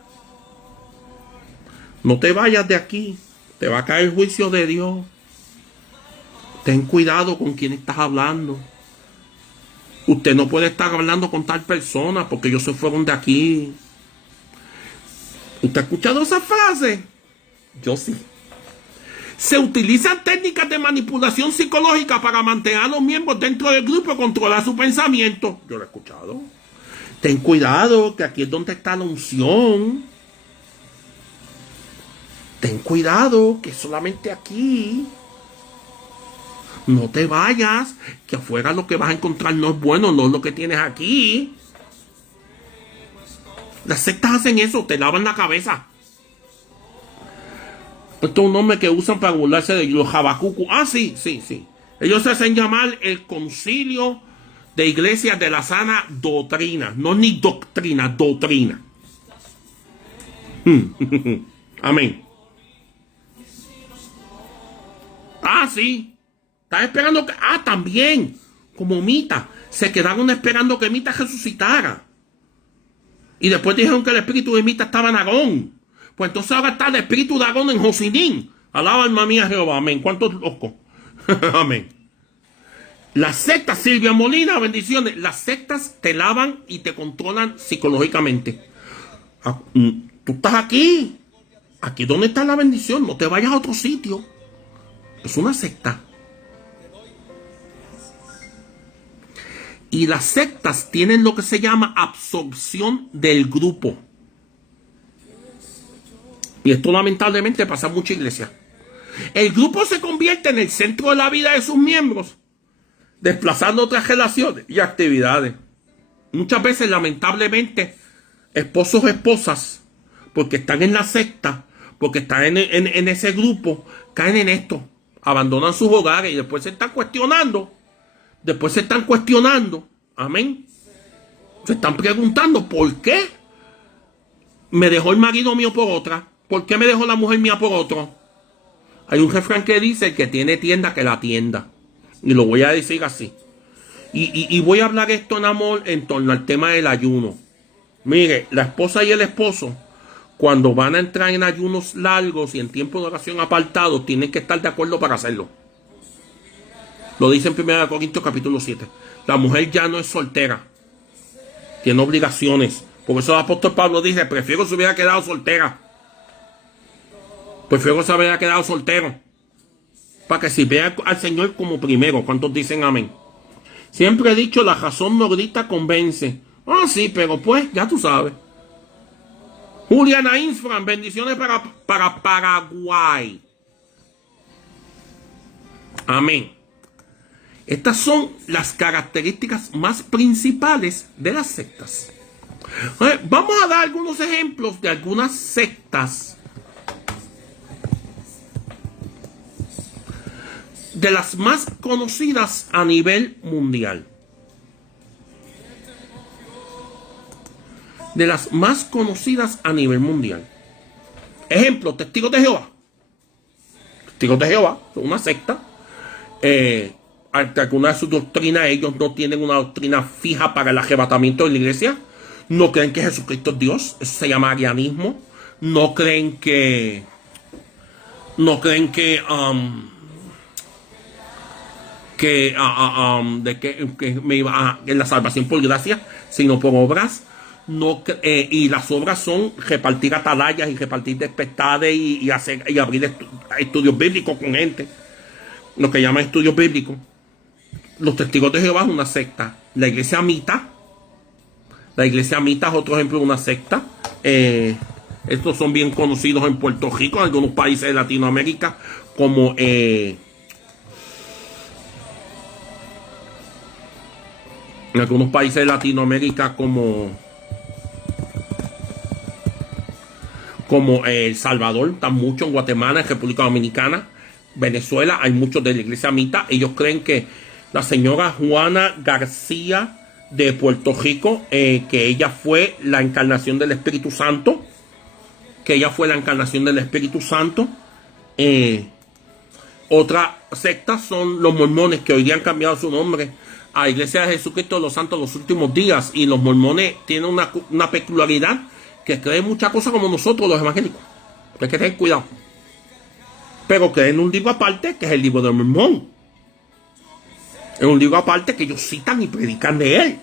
No te vayas de aquí. Te va a caer el juicio de Dios. Ten cuidado con quién estás hablando. Usted no puede estar hablando con tal persona porque ellos se fueron de aquí. ¿Usted ha escuchado esa frase? Yo sí. Se utilizan técnicas de manipulación psicológica para mantener a los miembros dentro del grupo y controlar su pensamiento. Yo lo he escuchado. Ten cuidado, que aquí es donde está la unción. Ten cuidado, que solamente aquí. No te vayas, que afuera lo que vas a encontrar no es bueno, no es lo que tienes aquí. Las sectas hacen eso, te lavan la cabeza. Esto es un nombre que usan para burlarse de los jabacucos. Ah, sí. Ellos se hacen llamar el Concilio de Iglesias de la Sana Doctrina. No ni doctrina, doctrina. Amén. Ah, sí. Están esperando que... Ah, también. Como Mita. Se quedaron esperando que Mita resucitara. Y después dijeron que el espíritu de Mita estaba en Agón. Pues entonces ahora está el espíritu de Agón en Josinín. Alaba alma mía Jehová. Amén. ¿Cuántos locos? Amén. Las sectas, Silvia Molina, bendiciones. Las sectas te lavan y te controlan psicológicamente. Tú estás aquí. Aquí donde está la bendición. No te vayas a otro sitio. Es una secta. Y las sectas tienen lo que se llama absorción del grupo. Y esto lamentablemente pasa en muchas iglesias. El grupo se convierte en el centro de la vida de sus miembros, desplazando otras relaciones y actividades. Muchas veces, lamentablemente, esposos o esposas, porque están en la secta, porque están en ese grupo, caen en esto, abandonan sus hogares y después se están cuestionando. Amén. Se están preguntando, ¿por qué me dejó el marido mío por otra? ¿Por qué me dejó la mujer mía por otro? Hay un refrán que dice, el que tiene tienda, que la tienda. Y lo voy a decir así. Y voy a hablar esto en amor en torno al tema del ayuno. Mire, la esposa y el esposo, cuando van a entrar en ayunos largos y en tiempo de oración apartados, tienen que estar de acuerdo para hacerlo. Lo dice en 1 Corintios capítulo 7. La mujer ya no es soltera. Tiene obligaciones. Por eso el apóstol Pablo dice, prefiero se hubiera quedado soltera. Prefiero se hubiera quedado soltero. Para que sirviera al Señor como primero. ¿Cuántos dicen amén? Siempre he dicho, la razón no grita, convence. Ah, sí, pero pues, ya tú sabes. Juliana Infran, bendiciones para Paraguay. Amén. Estas son las características más principales de las sectas. Vamos a dar algunos ejemplos de algunas sectas. De las más conocidas a nivel mundial. De las más conocidas a nivel mundial. Ejemplo, Testigos de Jehová. Testigos de Jehová son una secta. Alguna de sus doctrinas, ellos no tienen una doctrina fija para el arrebatamiento de la iglesia. No creen que Jesucristo es Dios. Eso se llama arianismo. No creen que en la salvación por gracia, sino por obras. Y las obras son repartir atalayas y repartir despertades y abrir estudios bíblicos con gente, lo que llaman estudios bíblicos. Los Testigos de Jehová es una secta. La iglesia Mita es otro ejemplo de una secta. Estos son bien conocidos en Puerto Rico, en algunos países de Latinoamérica, como en algunos países de Latinoamérica como como El Salvador, están muchos en Guatemala, en República Dominicana, Venezuela, hay muchos de la iglesia mita. Ellos creen que la señora Juana García de Puerto Rico, que ella fue la encarnación del Espíritu Santo, Otra secta son los mormones, que hoy día han cambiado su nombre a Iglesia de Jesucristo de los Santos de los Últimos Días. Y los mormones tienen una peculiaridad, que creen muchas cosas como nosotros los evangélicos. Hay que tener cuidado. Pero creen un libro aparte, que es el libro del Mormón. Es un libro aparte que ellos citan y predican de él.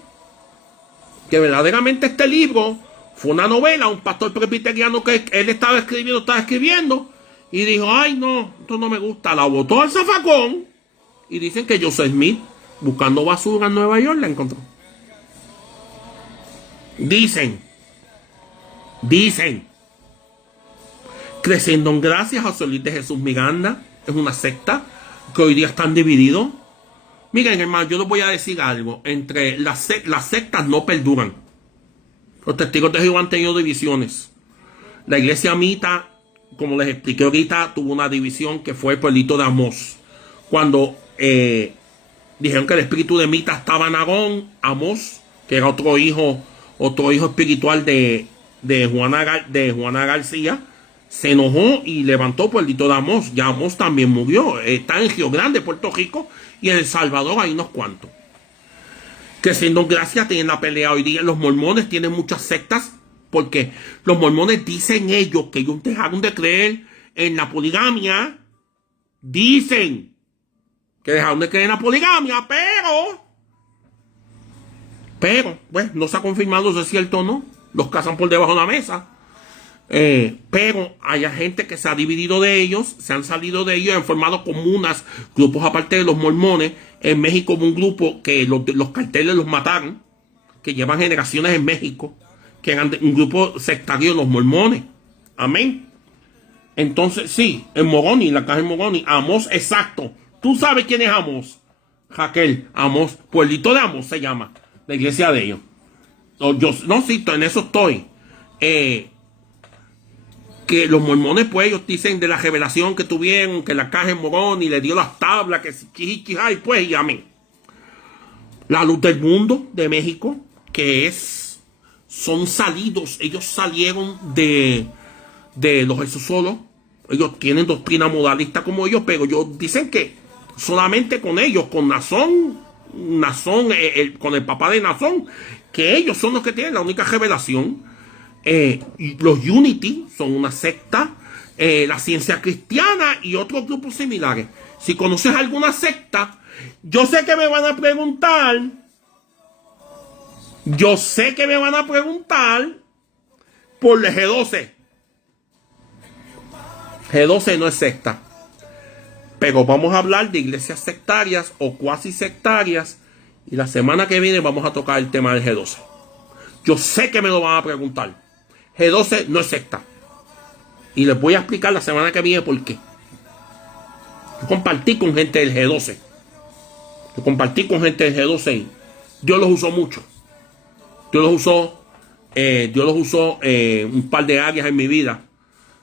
Que verdaderamente este libro fue una novela, un pastor presbiteriano que él estaba escribiendo, y dijo, ay no, esto no me gusta, la botó al zafacón, y dicen que Joseph Smith, buscando basura en Nueva York, la encontró. Dicen, Creciendo en Gracia, José Luis de Jesús Miranda, es una secta que hoy día están divididos. Miren, hermano, yo les voy a decir algo. Entre las sectas no perduran. Los testigos de Jehová han tenido divisiones. La iglesia mita, como les expliqué ahorita, tuvo una división que fue el pueblito de Amós. Cuando dijeron que el espíritu de Mita estaba en Aarón, Amós, que era otro hijo espiritual de Juana García, se enojó y levantó pueblito de Amós. Ya Amós también murió. Está en Río Grande, Puerto Rico, y en El Salvador hay unos cuantos. Creciendo en Gracia tienen la pelea hoy día. Los mormones tienen muchas sectas, porque los mormones dicen ellos que ellos dejaron de creer en la poligamia. Dicen que dejaron de creer en la poligamia, pero, pues, no se ha confirmado si es cierto o no. Los casan por debajo de la mesa. Pero hay gente que se ha dividido de ellos, se han salido de ellos, han formado comunas, grupos aparte de los mormones. En México hubo un grupo que los carteles los mataron, que llevan generaciones en México, que eran un grupo sectario de los mormones. Amén. Entonces, sí, en Moroni, la caja en Moroni, Amós, exacto. Tú sabes quién es Amós, Raquel. Amós, pueblito de Amós se llama, la iglesia de ellos. En eso estoy. Que los mormones, pues, ellos dicen de la revelación que tuvieron, que la caja en Moroni le dio las tablas, que chichichijay, pues, y amén. La Luz del Mundo de México, son salidos, ellos salieron de los Jesús solos. Ellos tienen doctrina modalista como ellos, pero ellos dicen que solamente con ellos, con Nazón, con el papá de Nazón, que ellos son los que tienen la única revelación. Los Unity son una secta, la Ciencia Cristiana y otros grupos similares. Si conoces alguna secta, yo sé que me van a preguntar por el G12. G12 no es secta, pero vamos a hablar de iglesias sectarias o cuasi sectarias, y la semana que viene vamos a tocar el tema del G12. Yo sé que me lo van a preguntar. G12 no es secta, y les voy a explicar la semana que viene por qué. Yo compartí con gente del G12. Y Dios los usó mucho. Dios los usó un par de áreas en mi vida.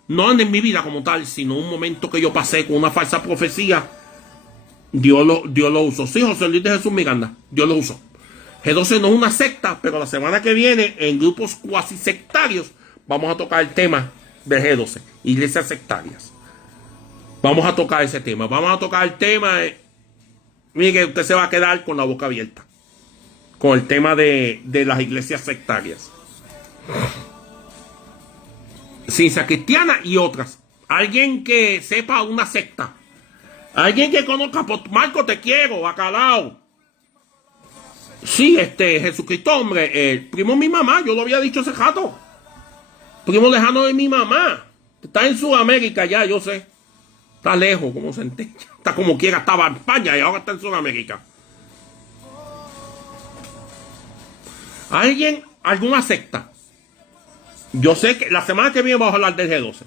No en mi vida como tal, sino un momento que yo pasé con una falsa profecía. Dios lo usó. Sí, José Luis de Jesús Miranda, Dios lo usó. G12 no es una secta, pero la semana que viene, en grupos cuasi sectarios, vamos a tocar el tema de G12, iglesias sectarias. Vamos a tocar ese tema. Vamos a tocar el tema. Mire, usted se va a quedar con la boca abierta con el tema de las iglesias sectarias. Ciencia Cristiana y otras. Alguien que sepa una secta. Alguien que conozca. Marco, te quiero, bacalao. Sí, Jesucristo, hombre. El primo de mi mamá, yo lo había dicho hace rato. Primo lejano de mi mamá. Está en Sudamérica ya, yo sé. Está lejos, como centella. Está como quiera, estaba en España y ahora está en Sudamérica. ¿Alguna secta? Yo sé que la semana que viene vamos a hablar del G12.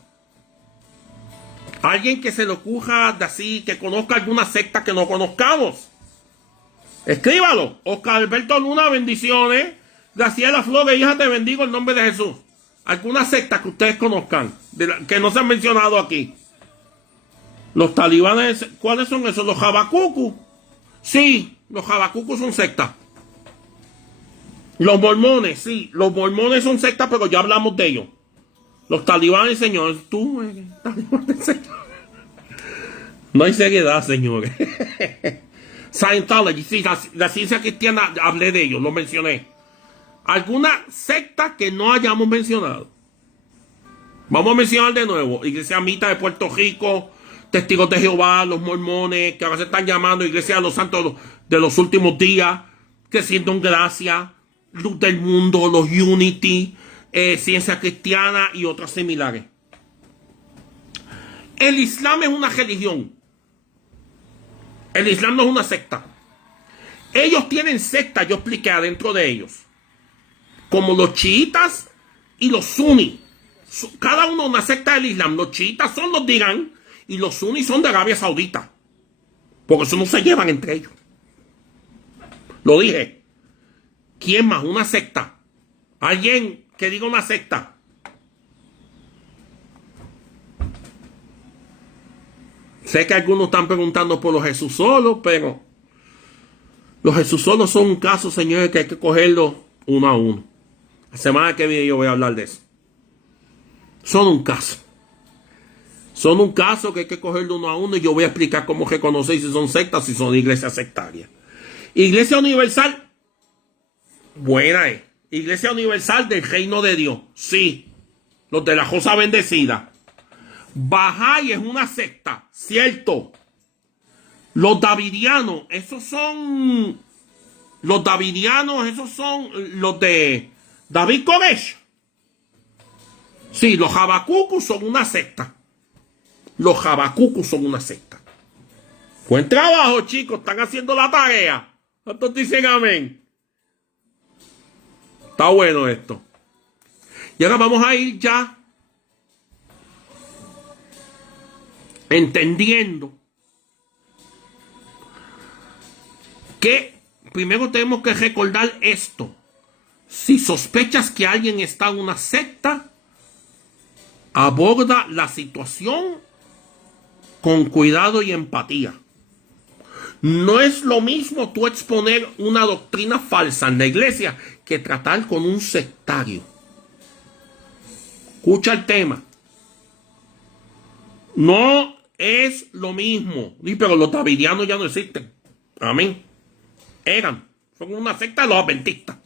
Alguien que se le ocurra de así, que conozca alguna secta que no conozcamos. Escríbalo. Oscar Alberto Luna, bendiciones. Graciela Flores, hija, te bendigo en nombre de Jesús. alguna secta que ustedes conozcan, que no se han mencionado aquí. Los talibanes, ¿cuáles son esos? Los Habacucus. Sí, los Habacucus son sectas. Los mormones, sí, los mormones son sectas, pero ya hablamos de ellos. Los talibanes, señor, tú, talibanes, señor. No hay seriedad, señores. Scientology, sí, la ciencia cristiana, hablé de ellos, lo mencioné. ¿Alguna secta que no hayamos mencionado? Vamos a mencionar de nuevo. Iglesia Mita de Puerto Rico, Testigos de Jehová, los mormones, que ahora se están llamando Iglesia de los Santos de los Últimos Días, Creciendo en Gracia, Luz del Mundo, los Unity, Ciencia Cristiana y otras similares. El Islam es una religión. El Islam no es una secta. Ellos tienen sectas, yo expliqué adentro de ellos. Como los chiitas y los suní. Cada uno una secta del Islam. Los chiitas son los de Irán y los suní son de Arabia Saudita. Porque eso no se llevan entre ellos. Lo dije. ¿Quién más? Una secta. Alguien que diga una secta. Sé que algunos están preguntando por los Jesús solos, pero los Jesús solos son un caso, señores, que hay que cogerlo uno a uno. La semana que viene yo voy a hablar de eso. Son un caso. Son un caso que hay que cogerlo uno a uno y yo voy a explicar cómo reconocer si son sectas, si son iglesias sectarias. Iglesia Universal, buena es. Iglesia Universal del Reino de Dios, sí. Los de la Cosa Bendecida. Bahá'í es una secta, cierto. Los davidianos, esos son... Los davidianos, esos son los de David Koresh. Sí, los Habacucus son una secta. Los Habacucus son una secta. Buen trabajo, chicos, están haciendo la tarea. ¿Cuántos dicen amén? Está bueno esto. Y ahora vamos a ir ya entendiendo que primero tenemos que recordar esto. Si sospechas que alguien está en una secta, aborda la situación con cuidado y empatía. No es lo mismo tú exponer una doctrina falsa en la iglesia que tratar con un sectario. Escucha el tema. No es lo mismo. Pero los davidianos ya no existen. Amén. Son una secta de los adventistas.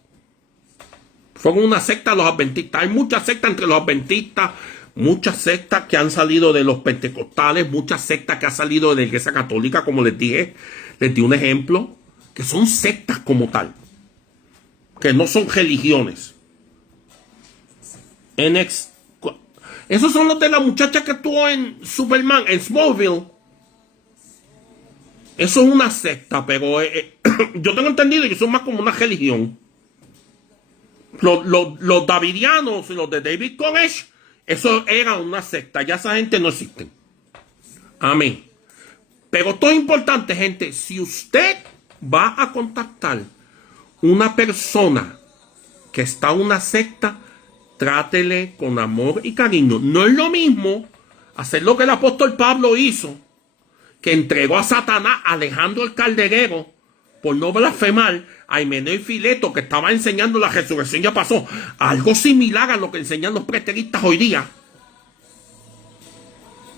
Son una secta de los adventistas. Hay muchas sectas entre los adventistas. Muchas sectas que han salido de los pentecostales. Muchas sectas que han salido de la iglesia católica, como les dije. Les di un ejemplo. Que son sectas como tal. Que no son religiones. Esos son los de la muchacha que actuó en Superman, en Smallville. Eso es una secta, pero yo tengo entendido que son más como una religión. Los davidianos y los de David Koresh, eso era una secta. Ya esa gente no existe. Amén. Pero esto es importante, gente. Si usted va a contactar una persona que está en una secta, trátele con amor y cariño. No es lo mismo hacer lo que el apóstol Pablo hizo, que entregó a Satanás a Alejandro el Calderero por no blasfemar a Himeneo y Fileto, que estaba enseñando la resurrección ya pasó. Algo similar a lo que enseñan los preteristas hoy día.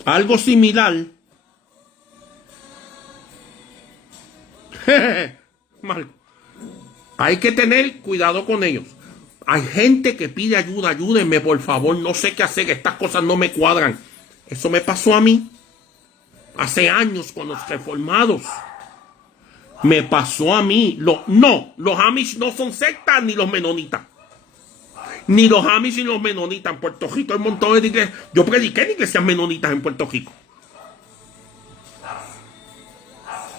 Algo similar. Marco. Hay que tener cuidado con ellos. Hay gente que pide ayuda, ayúdenme por favor, no sé qué hacer, estas cosas no me cuadran. Eso me pasó a mí hace años con los reformados. Me pasó a mí. Los Amish no son sectas ni los menonitas. Ni los Amish ni los menonitas. En Puerto Rico hay un montón de iglesias. Yo prediqué en iglesias menonitas en Puerto Rico.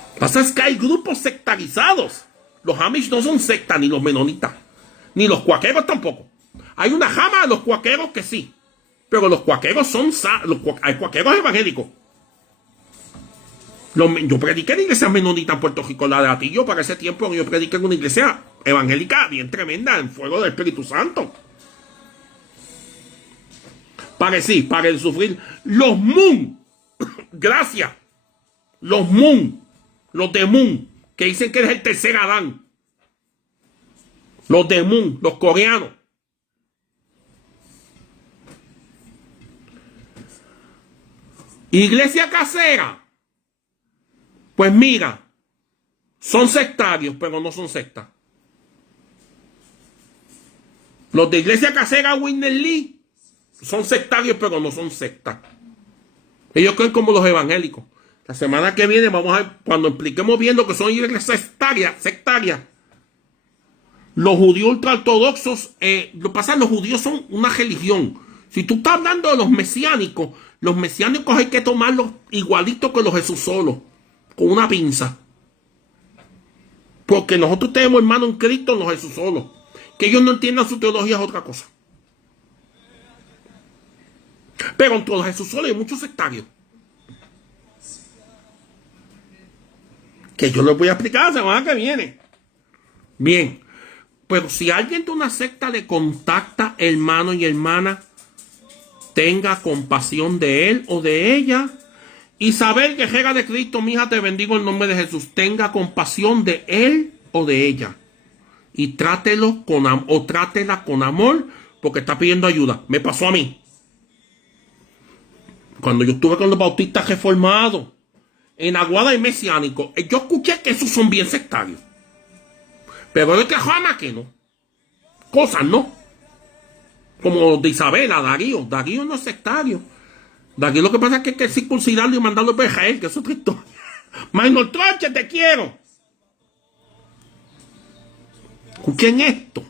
Lo que pasa es que hay grupos sectarizados. Los Amish no son sectas ni los menonitas. Ni los cuaqueros tampoco. Hay una jama de los cuaqueros que sí. Pero los cuaqueros son... hay cuaqueros evangélicos. Yo prediqué en iglesias menonitas en Puerto Rico. La de Atillo, para ese tiempo yo prediqué en una iglesia evangélica bien tremenda, en fuego del Espíritu Santo. para el sufrir. Los Moon, gracias. Los Moon, los de Moon, que dicen que es el tercer Adán. Los de Moon, los coreanos. Iglesia casera. Pues mira, son sectarios, pero no son sectas. Los de iglesia casera Winner Lee son sectarios, pero no son sectas. Ellos creen como los evangélicos. La semana que viene vamos a ver, cuando expliquemos bien lo que son iglesias sectarias. Los judíos ultraortodoxos, lo que pasa es que los judíos son una religión. Si tú estás hablando de los mesiánicos hay que tomarlos igualitos que los Jesús solos, con una pinza. Porque nosotros tenemos hermanos en Cristo en los Jesús solos. Que ellos no entiendan su teología es otra cosa. Pero entre los Jesús solos hay muchos sectarios. Que yo les voy a explicar la semana que viene. Bien. Pero si alguien de una secta le contacta, hermano y hermana, tenga compasión de él o de ella. Isabel, guerrera de Cristo, mi hija, te bendigo en nombre de Jesús. Tenga compasión de él o de ella. Y trátela con amor, porque está pidiendo ayuda. Me pasó a mí. Cuando yo estuve con los bautistas reformados, en Aguada y Mesiánico, yo escuché que esos son bien sectarios. Pero hay otras ramas que no. Cosas no. Como los de Isabela, Darío. Darío no es sectario. Darío lo que pasa es que hay que circuncidarlo y mandarlo para Israel, que es otra historia. Maynor Troche, te quiero. Escuchen esto.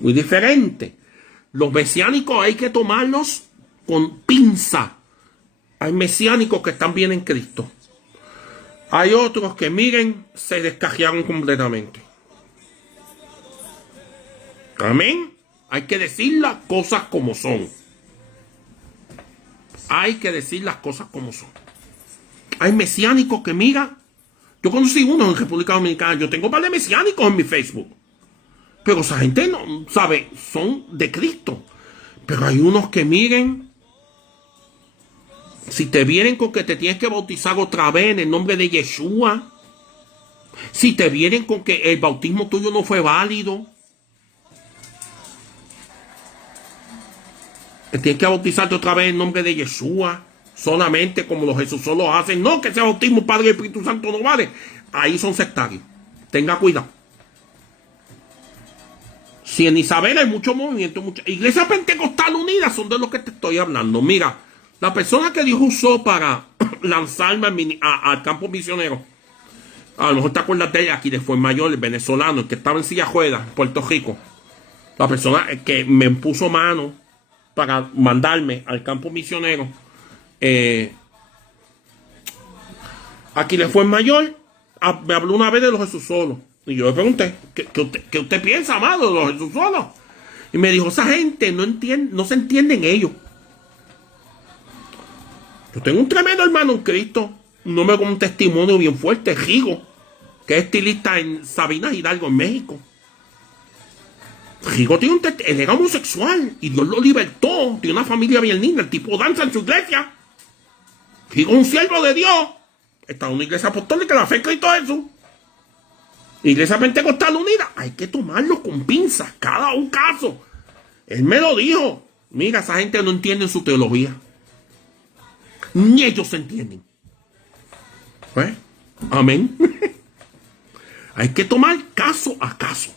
Muy diferente. Los mesiánicos hay que tomarlos con pinza. Hay mesiánicos que están bien en Cristo. Hay otros que, miren, se descajearon completamente. Amén. Hay que decir las cosas como son. Hay que decir las cosas como son. Hay mesiánicos que, mira, yo conocí uno en República Dominicana. Yo tengo un par de mesiánicos en mi Facebook. Pero esa gente no, sabe, son de Cristo. Pero hay unos que, miren, si te vienen con que te tienes que bautizar otra vez en el nombre de Yeshua, si te vienen con que el bautismo tuyo no fue válido, que tienes que bautizarte otra vez en nombre de Yeshua, solamente como los Jesús solo hacen, no que ese bautismo Padre y Espíritu Santo no vale, ahí son sectarios. Tenga cuidado. Si en Isabel hay mucho movimiento, Iglesia Pentecostal Unida son de los que te estoy hablando. Mira, la persona que Dios usó para lanzarme al campo misionero, a lo mejor te acuerdas de ella, aquí de Fuenmayor, el venezolano, el que estaba en silla de ruedas, en Puerto Rico. La persona que me puso mano para mandarme al campo misionero, aquí de Fuenmayor, me habló una vez de los Jesús solos. Y yo le pregunté, ¿qué usted piensa, amado, de los Jesús solos? Y me dijo, esa gente no se entienden ellos. Yo tengo un tremendo hermano en Cristo, un hombre con un testimonio bien fuerte, Rigo, que es estilista en Sabinas Hidalgo, en México. Rigo tiene él era homosexual y Dios lo libertó, tiene una familia bien linda, el tipo danza en su iglesia. Rigo es un siervo de Dios, está en una iglesia apostólica, la fe en Cristo Jesús. Iglesia Pentecostal Unida, hay que tomarlo con pinzas, cada un caso. Él me lo dijo. Mira, esa gente no entiende su teología. Ni ellos se entienden. ¿Eh? Amén. Hay que tomar caso a caso.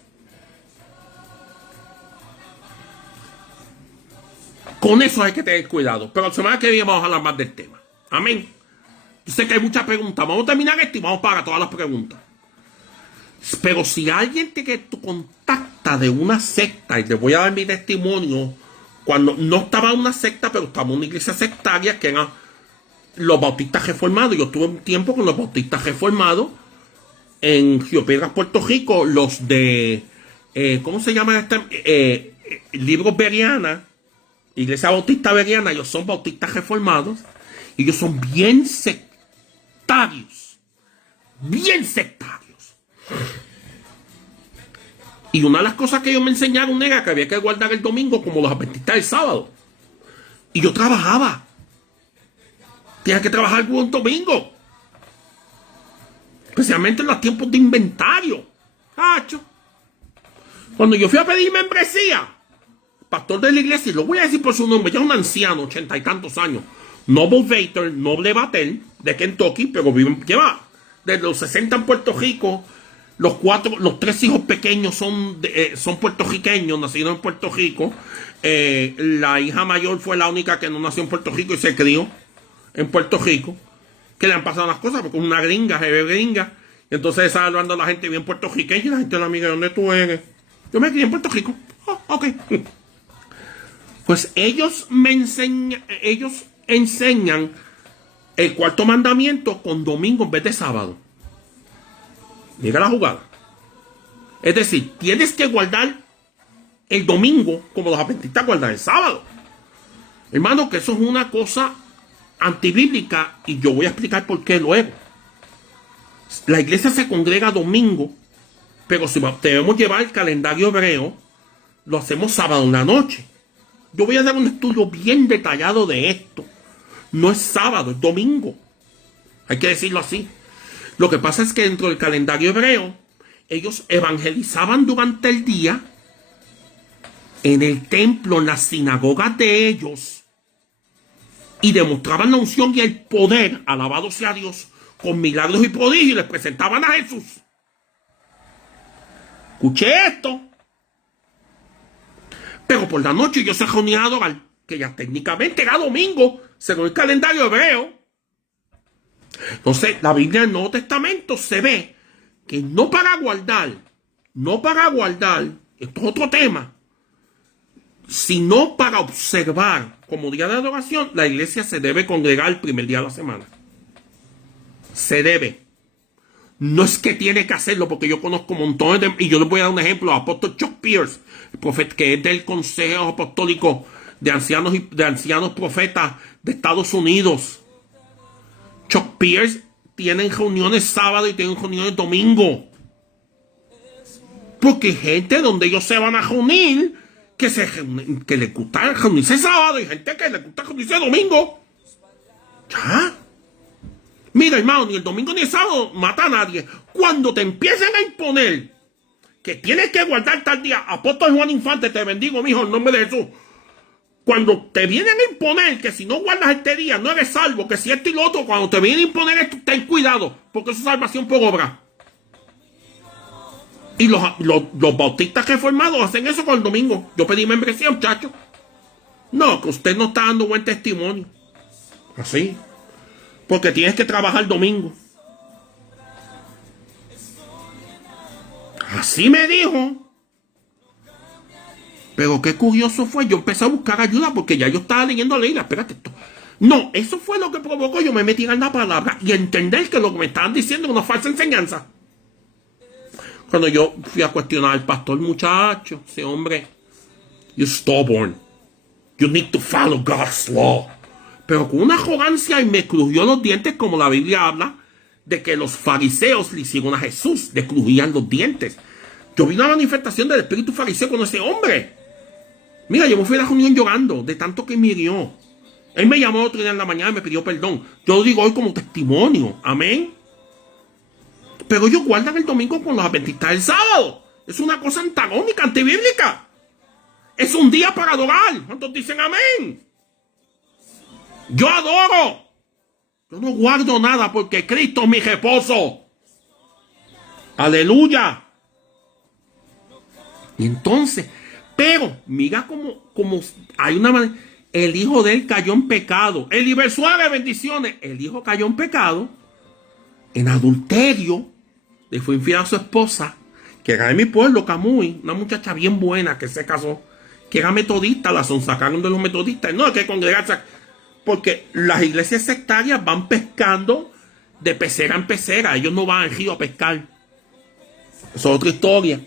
Con eso hay que tener cuidado. Pero la semana que viene vamos a hablar más del tema. Amén. Yo sé que hay muchas preguntas. Vamos a terminar esto y vamos para todas las preguntas. Pero si alguien te contacta de una secta, y les voy a dar mi testimonio, cuando no estaba en una secta, pero estaba en una iglesia sectaria, que eran los bautistas reformados. Yo tuve un tiempo con los bautistas reformados en Río Piedras, Puerto Rico, los de, ¿cómo se llama este? Libros Bereana, Iglesia Bautista Bereana. Ellos son bautistas reformados y ellos son bien sectarios. Bien sectarios. Y una de las cosas que ellos me enseñaron era que había que guardar el domingo como los adventistas del sábado. Y yo trabajaba. Tenía que trabajar un domingo. Especialmente en los tiempos de inventario. Cacho. Cuando yo fui a pedir membresía, pastor de la iglesia, y lo voy a decir por su nombre, ya un anciano, 80 y tantos años, Noble Vater, Noble Batel, de Kentucky, pero lleva desde los 60 en Puerto Rico. Los 3 hijos pequeños son puertorriqueños, nacidos en Puerto Rico. La hija mayor fue la única que no nació en Puerto Rico y se crió en Puerto Rico. Que le han pasado las cosas, porque una gringa, se ve gringa. Y entonces está hablando a la gente bien puertorriqueña y la gente la amiga, ¿de dónde tú eres? Yo me crié en Puerto Rico. Oh, ok. Pues ellos enseñan el cuarto mandamiento con domingo en vez de sábado. Mira la jugada. Es decir, tienes que guardar el domingo como los adventistas guardan el sábado. Hermano, que eso es una cosa antibíblica y yo voy a explicar por qué luego. La iglesia se congrega domingo, pero si debemos llevar el calendario hebreo, lo hacemos sábado en la noche. Yo voy a dar un estudio bien detallado de esto. No es sábado, es domingo. Hay que decirlo así. Lo que pasa es que dentro del calendario hebreo, ellos evangelizaban durante el día en el templo, en las sinagogas de ellos, y demostraban la unción y el poder, alabado sea Dios, con milagros y prodigios, y les presentaban a Jesús. Escuché esto. Pero por la noche yo se reunían a adorar, que ya técnicamente era domingo, según el calendario hebreo. Entonces, la Biblia del Nuevo Testamento se ve que no para guardar, esto es otro tema, sino para observar como día de adoración, la iglesia se debe congregar el primer día de la semana. Se debe. No es que tiene que hacerlo, porque yo conozco montones de... Y yo les voy a dar un ejemplo. El apóstol Chuck Pierce, el profeta, que es del Consejo Apostólico de Ancianos Profetas de Estados Unidos. Chuck Pierce tienen reuniones sábado y tienen reuniones domingo. Porque hay gente donde ellos se van a reunir que les gusta reunirse sábado y gente que les gusta reunirse domingo. ¿Ya? Mira, hermano, ni el domingo ni el sábado mata a nadie. Cuando te empiezan a imponer que tienes que guardar tal día, apóstol Juan Infante, te bendigo, mijo, en nombre de Jesús. Cuando te vienen a imponer que si no guardas este día no eres salvo, que si esto y lo otro, cuando te vienen a imponer esto, ten cuidado, porque eso es salvación por obra. Y los bautistas reformados hacen eso con el domingo. Yo pedí membresía, muchacho. No, que usted no está dando buen testimonio. Así. Porque tienes que trabajar domingo. Así me dijo. Pero qué curioso fue. Yo empecé a buscar ayuda porque ya yo estaba leyendo la Biblia. Espérate esto. No, eso fue lo que provocó. Yo me metí en la palabra y entender que lo que me estaban diciendo es una falsa enseñanza. Cuando yo fui a cuestionar al pastor, muchacho, ese hombre, you're stubborn. You need to follow God's law. Pero con una arrogancia y me crujió los dientes, como la Biblia habla, de que los fariseos le hicieron a Jesús, le crujían los dientes. Yo vi una manifestación del espíritu fariseo con ese hombre. Mira, yo me fui a la reunión llorando, de tanto que me hirió. Él me llamó otro día en la mañana y me pidió perdón. Yo lo digo hoy como testimonio. Amén. Pero ellos guardan el domingo con los adventistas del sábado. Es una cosa antagónica, antibíblica. Es un día para adorar. ¿Cuántos dicen amén? Yo adoro. Yo no guardo nada porque Cristo es mi reposo. Aleluya. Y entonces, pero mira como hay una manera. El hijo de él cayó en pecado. El Ibersuave, bendiciones. El hijo cayó en pecado, en adulterio. Le fue infiel a su esposa, que era de mi pueblo, Camuy, una muchacha bien buena que se casó, que era metodista, la sonsacaron de los metodistas. No hay que congregarse, porque las iglesias sectarias van pescando de pecera en pecera. Ellos no van al río a pescar. Eso es otra historia.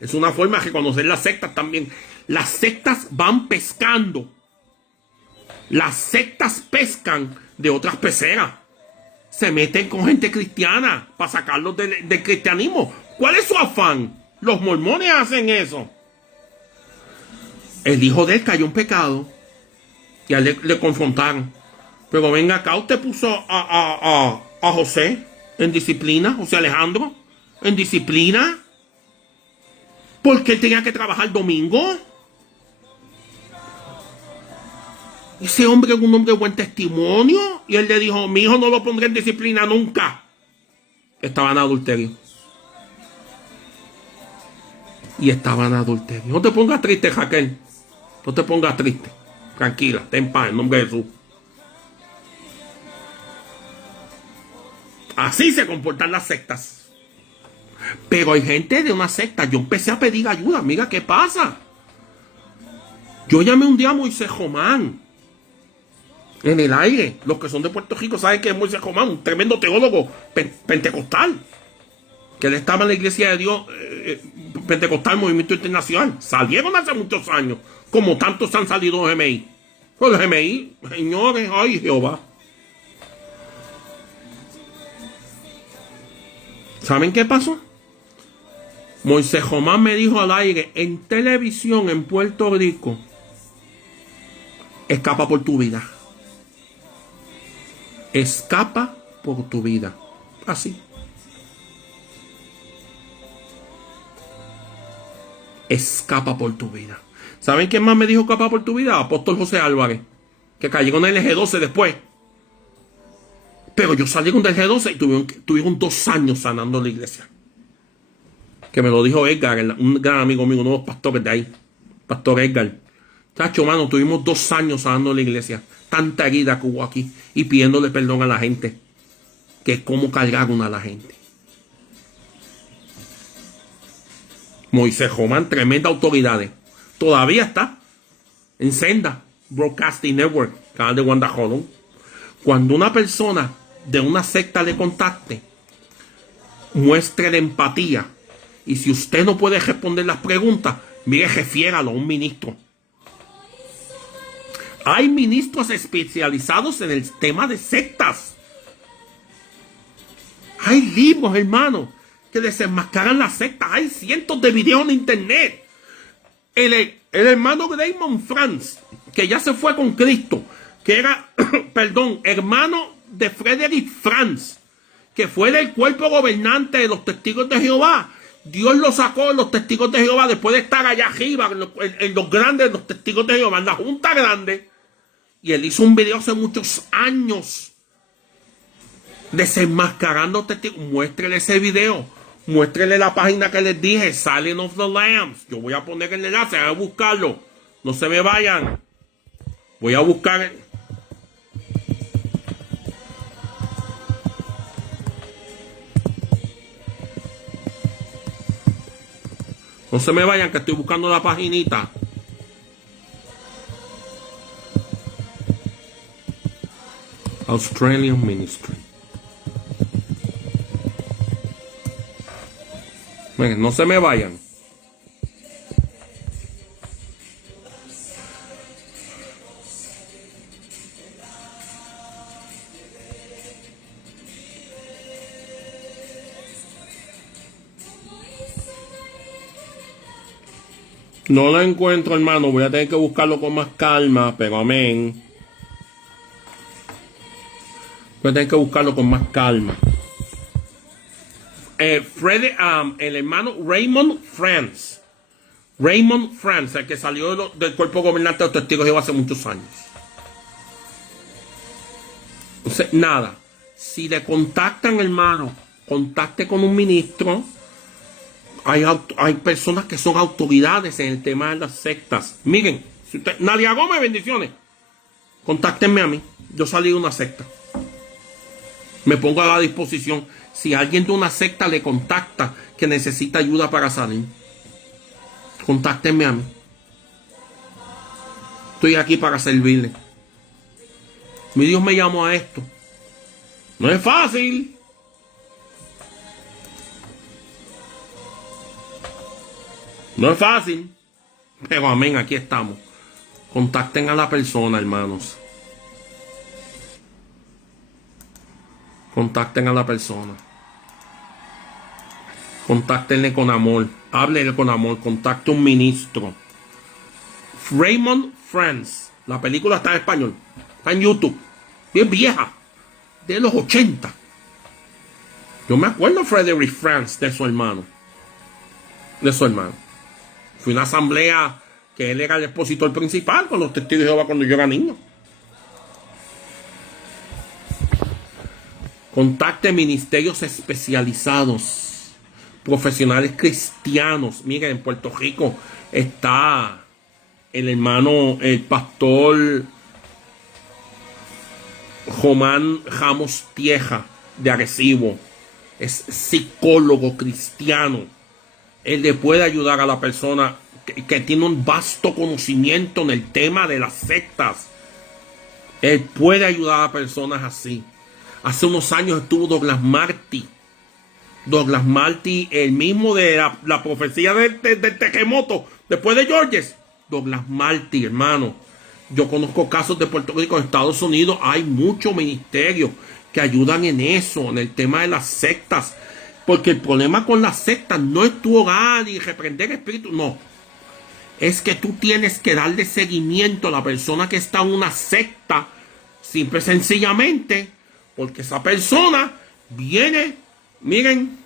Es una forma de reconocer las sectas también. Las sectas van pescando. Las sectas pescan de otras peceras. Se meten con gente cristiana para sacarlos del cristianismo. ¿Cuál es su afán? Los mormones hacen eso. El hijo de él cayó en pecado. Y a él le confrontaron. Pero venga acá, usted puso a José en disciplina, José Alejandro, en disciplina, porque él tenía que trabajar domingo. Ese hombre es un hombre de buen testimonio. Y él le dijo, mi hijo no lo pondré en disciplina nunca. Estaba en adulterio. Y estaba en adulterio. No te pongas triste, Raquel. No te pongas triste. Tranquila, ten paz en nombre de Jesús. Así se comportan las sectas. Pero hay gente de una secta. Yo empecé a pedir ayuda. Mira qué pasa. Yo llamé un día a Moisés Román. En el aire. Los que son de Puerto Rico saben que es Moisés Román. Un tremendo teólogo pentecostal. Que él estaba en la iglesia de Dios pentecostal, Movimiento Internacional. Salieron hace muchos años. Como tantos han salido los GMI. Pues los GMI, señores, ay Jehová. ¿Saben qué pasó? Moisés Román me dijo al aire, en televisión en Puerto Rico, escapa por tu vida. Escapa por tu vida. Así. Escapa por tu vida. ¿Saben quién más me dijo escapa por tu vida? Apóstol José Álvarez, que cayeron en el G12 después. Pero ellos salieron del G12 y tuvieron 2 años sanando la iglesia. Que me lo dijo Edgar, un gran amigo mío, uno de los pastores de ahí. Pastor Edgar. Chacho, mano, tuvimos 2 años sanando la iglesia. Tanta herida que hubo aquí. Y pidiéndole perdón a la gente. Que es como cargaron a la gente. Moisés Román, tremenda autoridades. Todavía está en Senda Broadcasting Network, canal de Wanda Jolón. Cuando una persona de una secta le contacte, muestre la empatía. Y si usted no puede responder las preguntas, mire, refiéralo a un ministro. Hay ministros especializados en el tema de sectas. Hay libros, hermano, que desenmascaran las sectas. Hay cientos de videos en internet. El hermano Raymond Franz, que ya se fue con Cristo, que era, perdón, hermano de Frederick Franz, que fue del cuerpo gobernante de los Testigos de Jehová. Dios lo sacó de los Testigos de Jehová después de estar allá arriba, en los grandes de los Testigos de Jehová, en la Junta Grande. Y él hizo un video hace muchos años desenmascarando testigos. Muéstrele ese video. Muéstrele la página que les dije, Silence of the Lambs. Yo voy a poner el enlace, a buscarlo. No se me vayan. Voy a buscar. No se me vayan, que estoy buscando la paginita. Australian Ministry. Miren, no se me vayan. No lo encuentro, hermano. Voy a tener que buscarlo con más calma, pero amén. Voy a tener que buscarlo con más calma. El hermano Raymond Franz. Raymond Franz, el que salió del cuerpo gobernante de los Testigos de Jehová hace muchos años. Entonces, nada. Si le contactan, hermano, contacte con un ministro. Hay personas que son autoridades en el tema de las sectas. Miren, si usted, Nadia Gómez, bendiciones. Contáctenme a mí. Yo salí de una secta. Me pongo a la disposición. Si alguien de una secta le contacta que necesita ayuda para salir, contáctenme a mí. Estoy aquí para servirle. Mi Dios me llamó a esto. No es fácil. No es fácil. Pero amén, aquí estamos. Contacten a la persona, hermanos. Contacten a la persona. Contáctenle con amor. Háblenle con amor. Contacte un ministro. Raymond Friends. La película está en español. Está en YouTube. Bien vieja. De los 80. Yo me acuerdo de Frederick Franz, de su hermano. Fue una asamblea que él era el expositor principal con los testigos de Jehová cuando yo era niño. Contacte ministerios especializados, profesionales cristianos. Miren, en Puerto Rico está el pastor Román Ramos Tieja de Arecibo. Es psicólogo cristiano. Él le puede ayudar a la persona que tiene un vasto conocimiento en el tema de las sectas. Él puede ayudar a personas así. Hace unos años estuvo Douglas Marty. Douglas Marty, el mismo de la profecía del terremoto, después de Georges. Douglas Marty, hermano. Yo conozco casos de Puerto Rico, en Estados Unidos. Hay muchos ministerios que ayudan en eso, en el tema de las sectas. Porque el problema con las sectas no es tu hogar y reprender espíritus, no. Es que tú tienes que darle seguimiento a la persona que está en una secta, simple y sencillamente, porque esa persona viene, miren,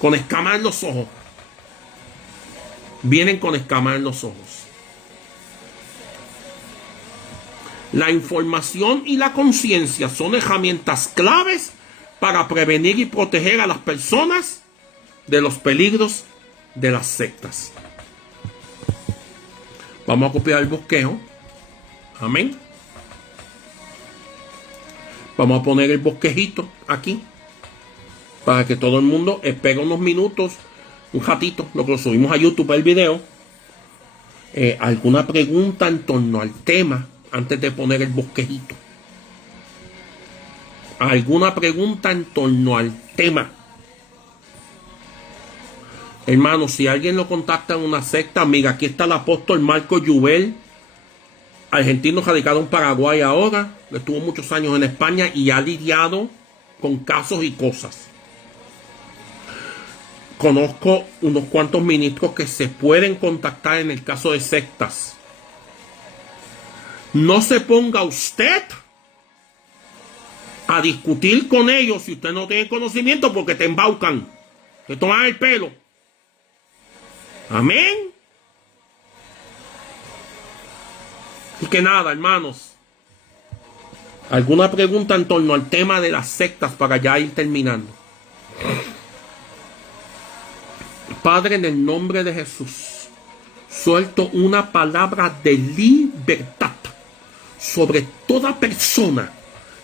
con escamas en los ojos. Vienen con escamas en los ojos. La información y la conciencia son herramientas claves para prevenir y proteger a las personas de los peligros de las sectas. Vamos a copiar el bosquejo. Amén. Vamos a poner el bosquejito aquí para que todo el mundo espere unos minutos, un ratito, lo que lo subimos a YouTube el video. ¿Alguna pregunta en torno al tema antes de poner el bosquejito? ¿Alguna pregunta en torno al tema? Hermano, si alguien lo contacta en una secta, mira, aquí está el apóstol Marco Yubel, argentino radicado en Paraguay ahora, estuvo muchos años en España y ha lidiado con casos y cosas. Conozco unos cuantos ministros que se pueden contactar en el caso de sectas. No se ponga usted a discutir con ellos si usted no tiene conocimiento, porque te embaucan, te toman el pelo. Amén. Y que nada, hermanos. ¿Alguna pregunta en torno al tema de las sectas para ya ir terminando? Padre, en el nombre de Jesús, suelto una palabra de libertad sobre toda persona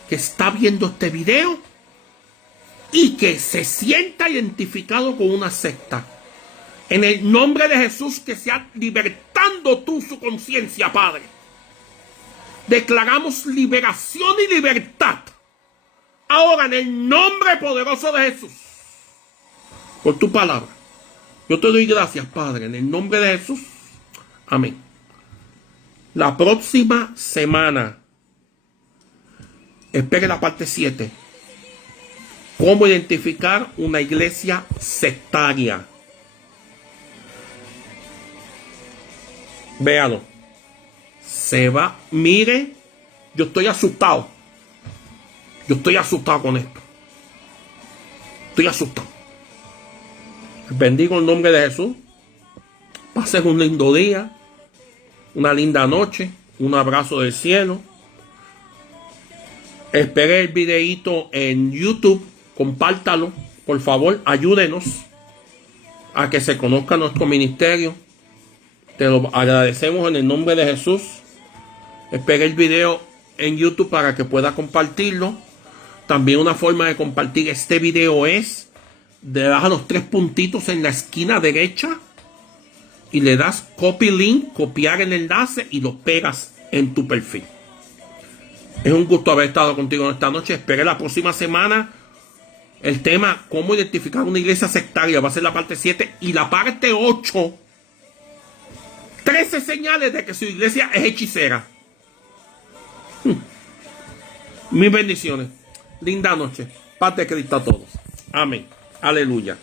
que está viendo este video y que se sienta identificado con una secta. En el nombre de Jesús, que sea libertando tú su conciencia, Padre. Declaramos liberación y libertad. Ahora, en el nombre poderoso de Jesús, por tu palabra, yo te doy gracias, Padre, en el nombre de Jesús. Amén. La próxima semana, espere la parte 7. ¿Cómo identificar una iglesia sectaria? Véalo. Se va. Mire, yo estoy asustado. Yo estoy asustado con esto. Estoy asustado. Bendigo el nombre de Jesús. Pasen un lindo día, una linda noche, un abrazo del cielo. Espere el videíto en YouTube, compártalo, por favor, ayúdenos a que se conozca nuestro ministerio. Te lo agradecemos en el nombre de Jesús. Espere el video en YouTube para que pueda compartirlo. También una forma de compartir este video es: le das a los 3 puntitos en la esquina derecha y le das copy link, copiar el enlace, y lo pegas en tu perfil. Es un gusto haber estado contigo en esta noche. Espere la próxima semana el tema: cómo identificar una iglesia sectaria. Va a ser la parte 7 y la parte 8. 13 señales de que su iglesia es hechicera. Mis bendiciones. Linda noche. Paz de Cristo a todos. Amén. Aleluya.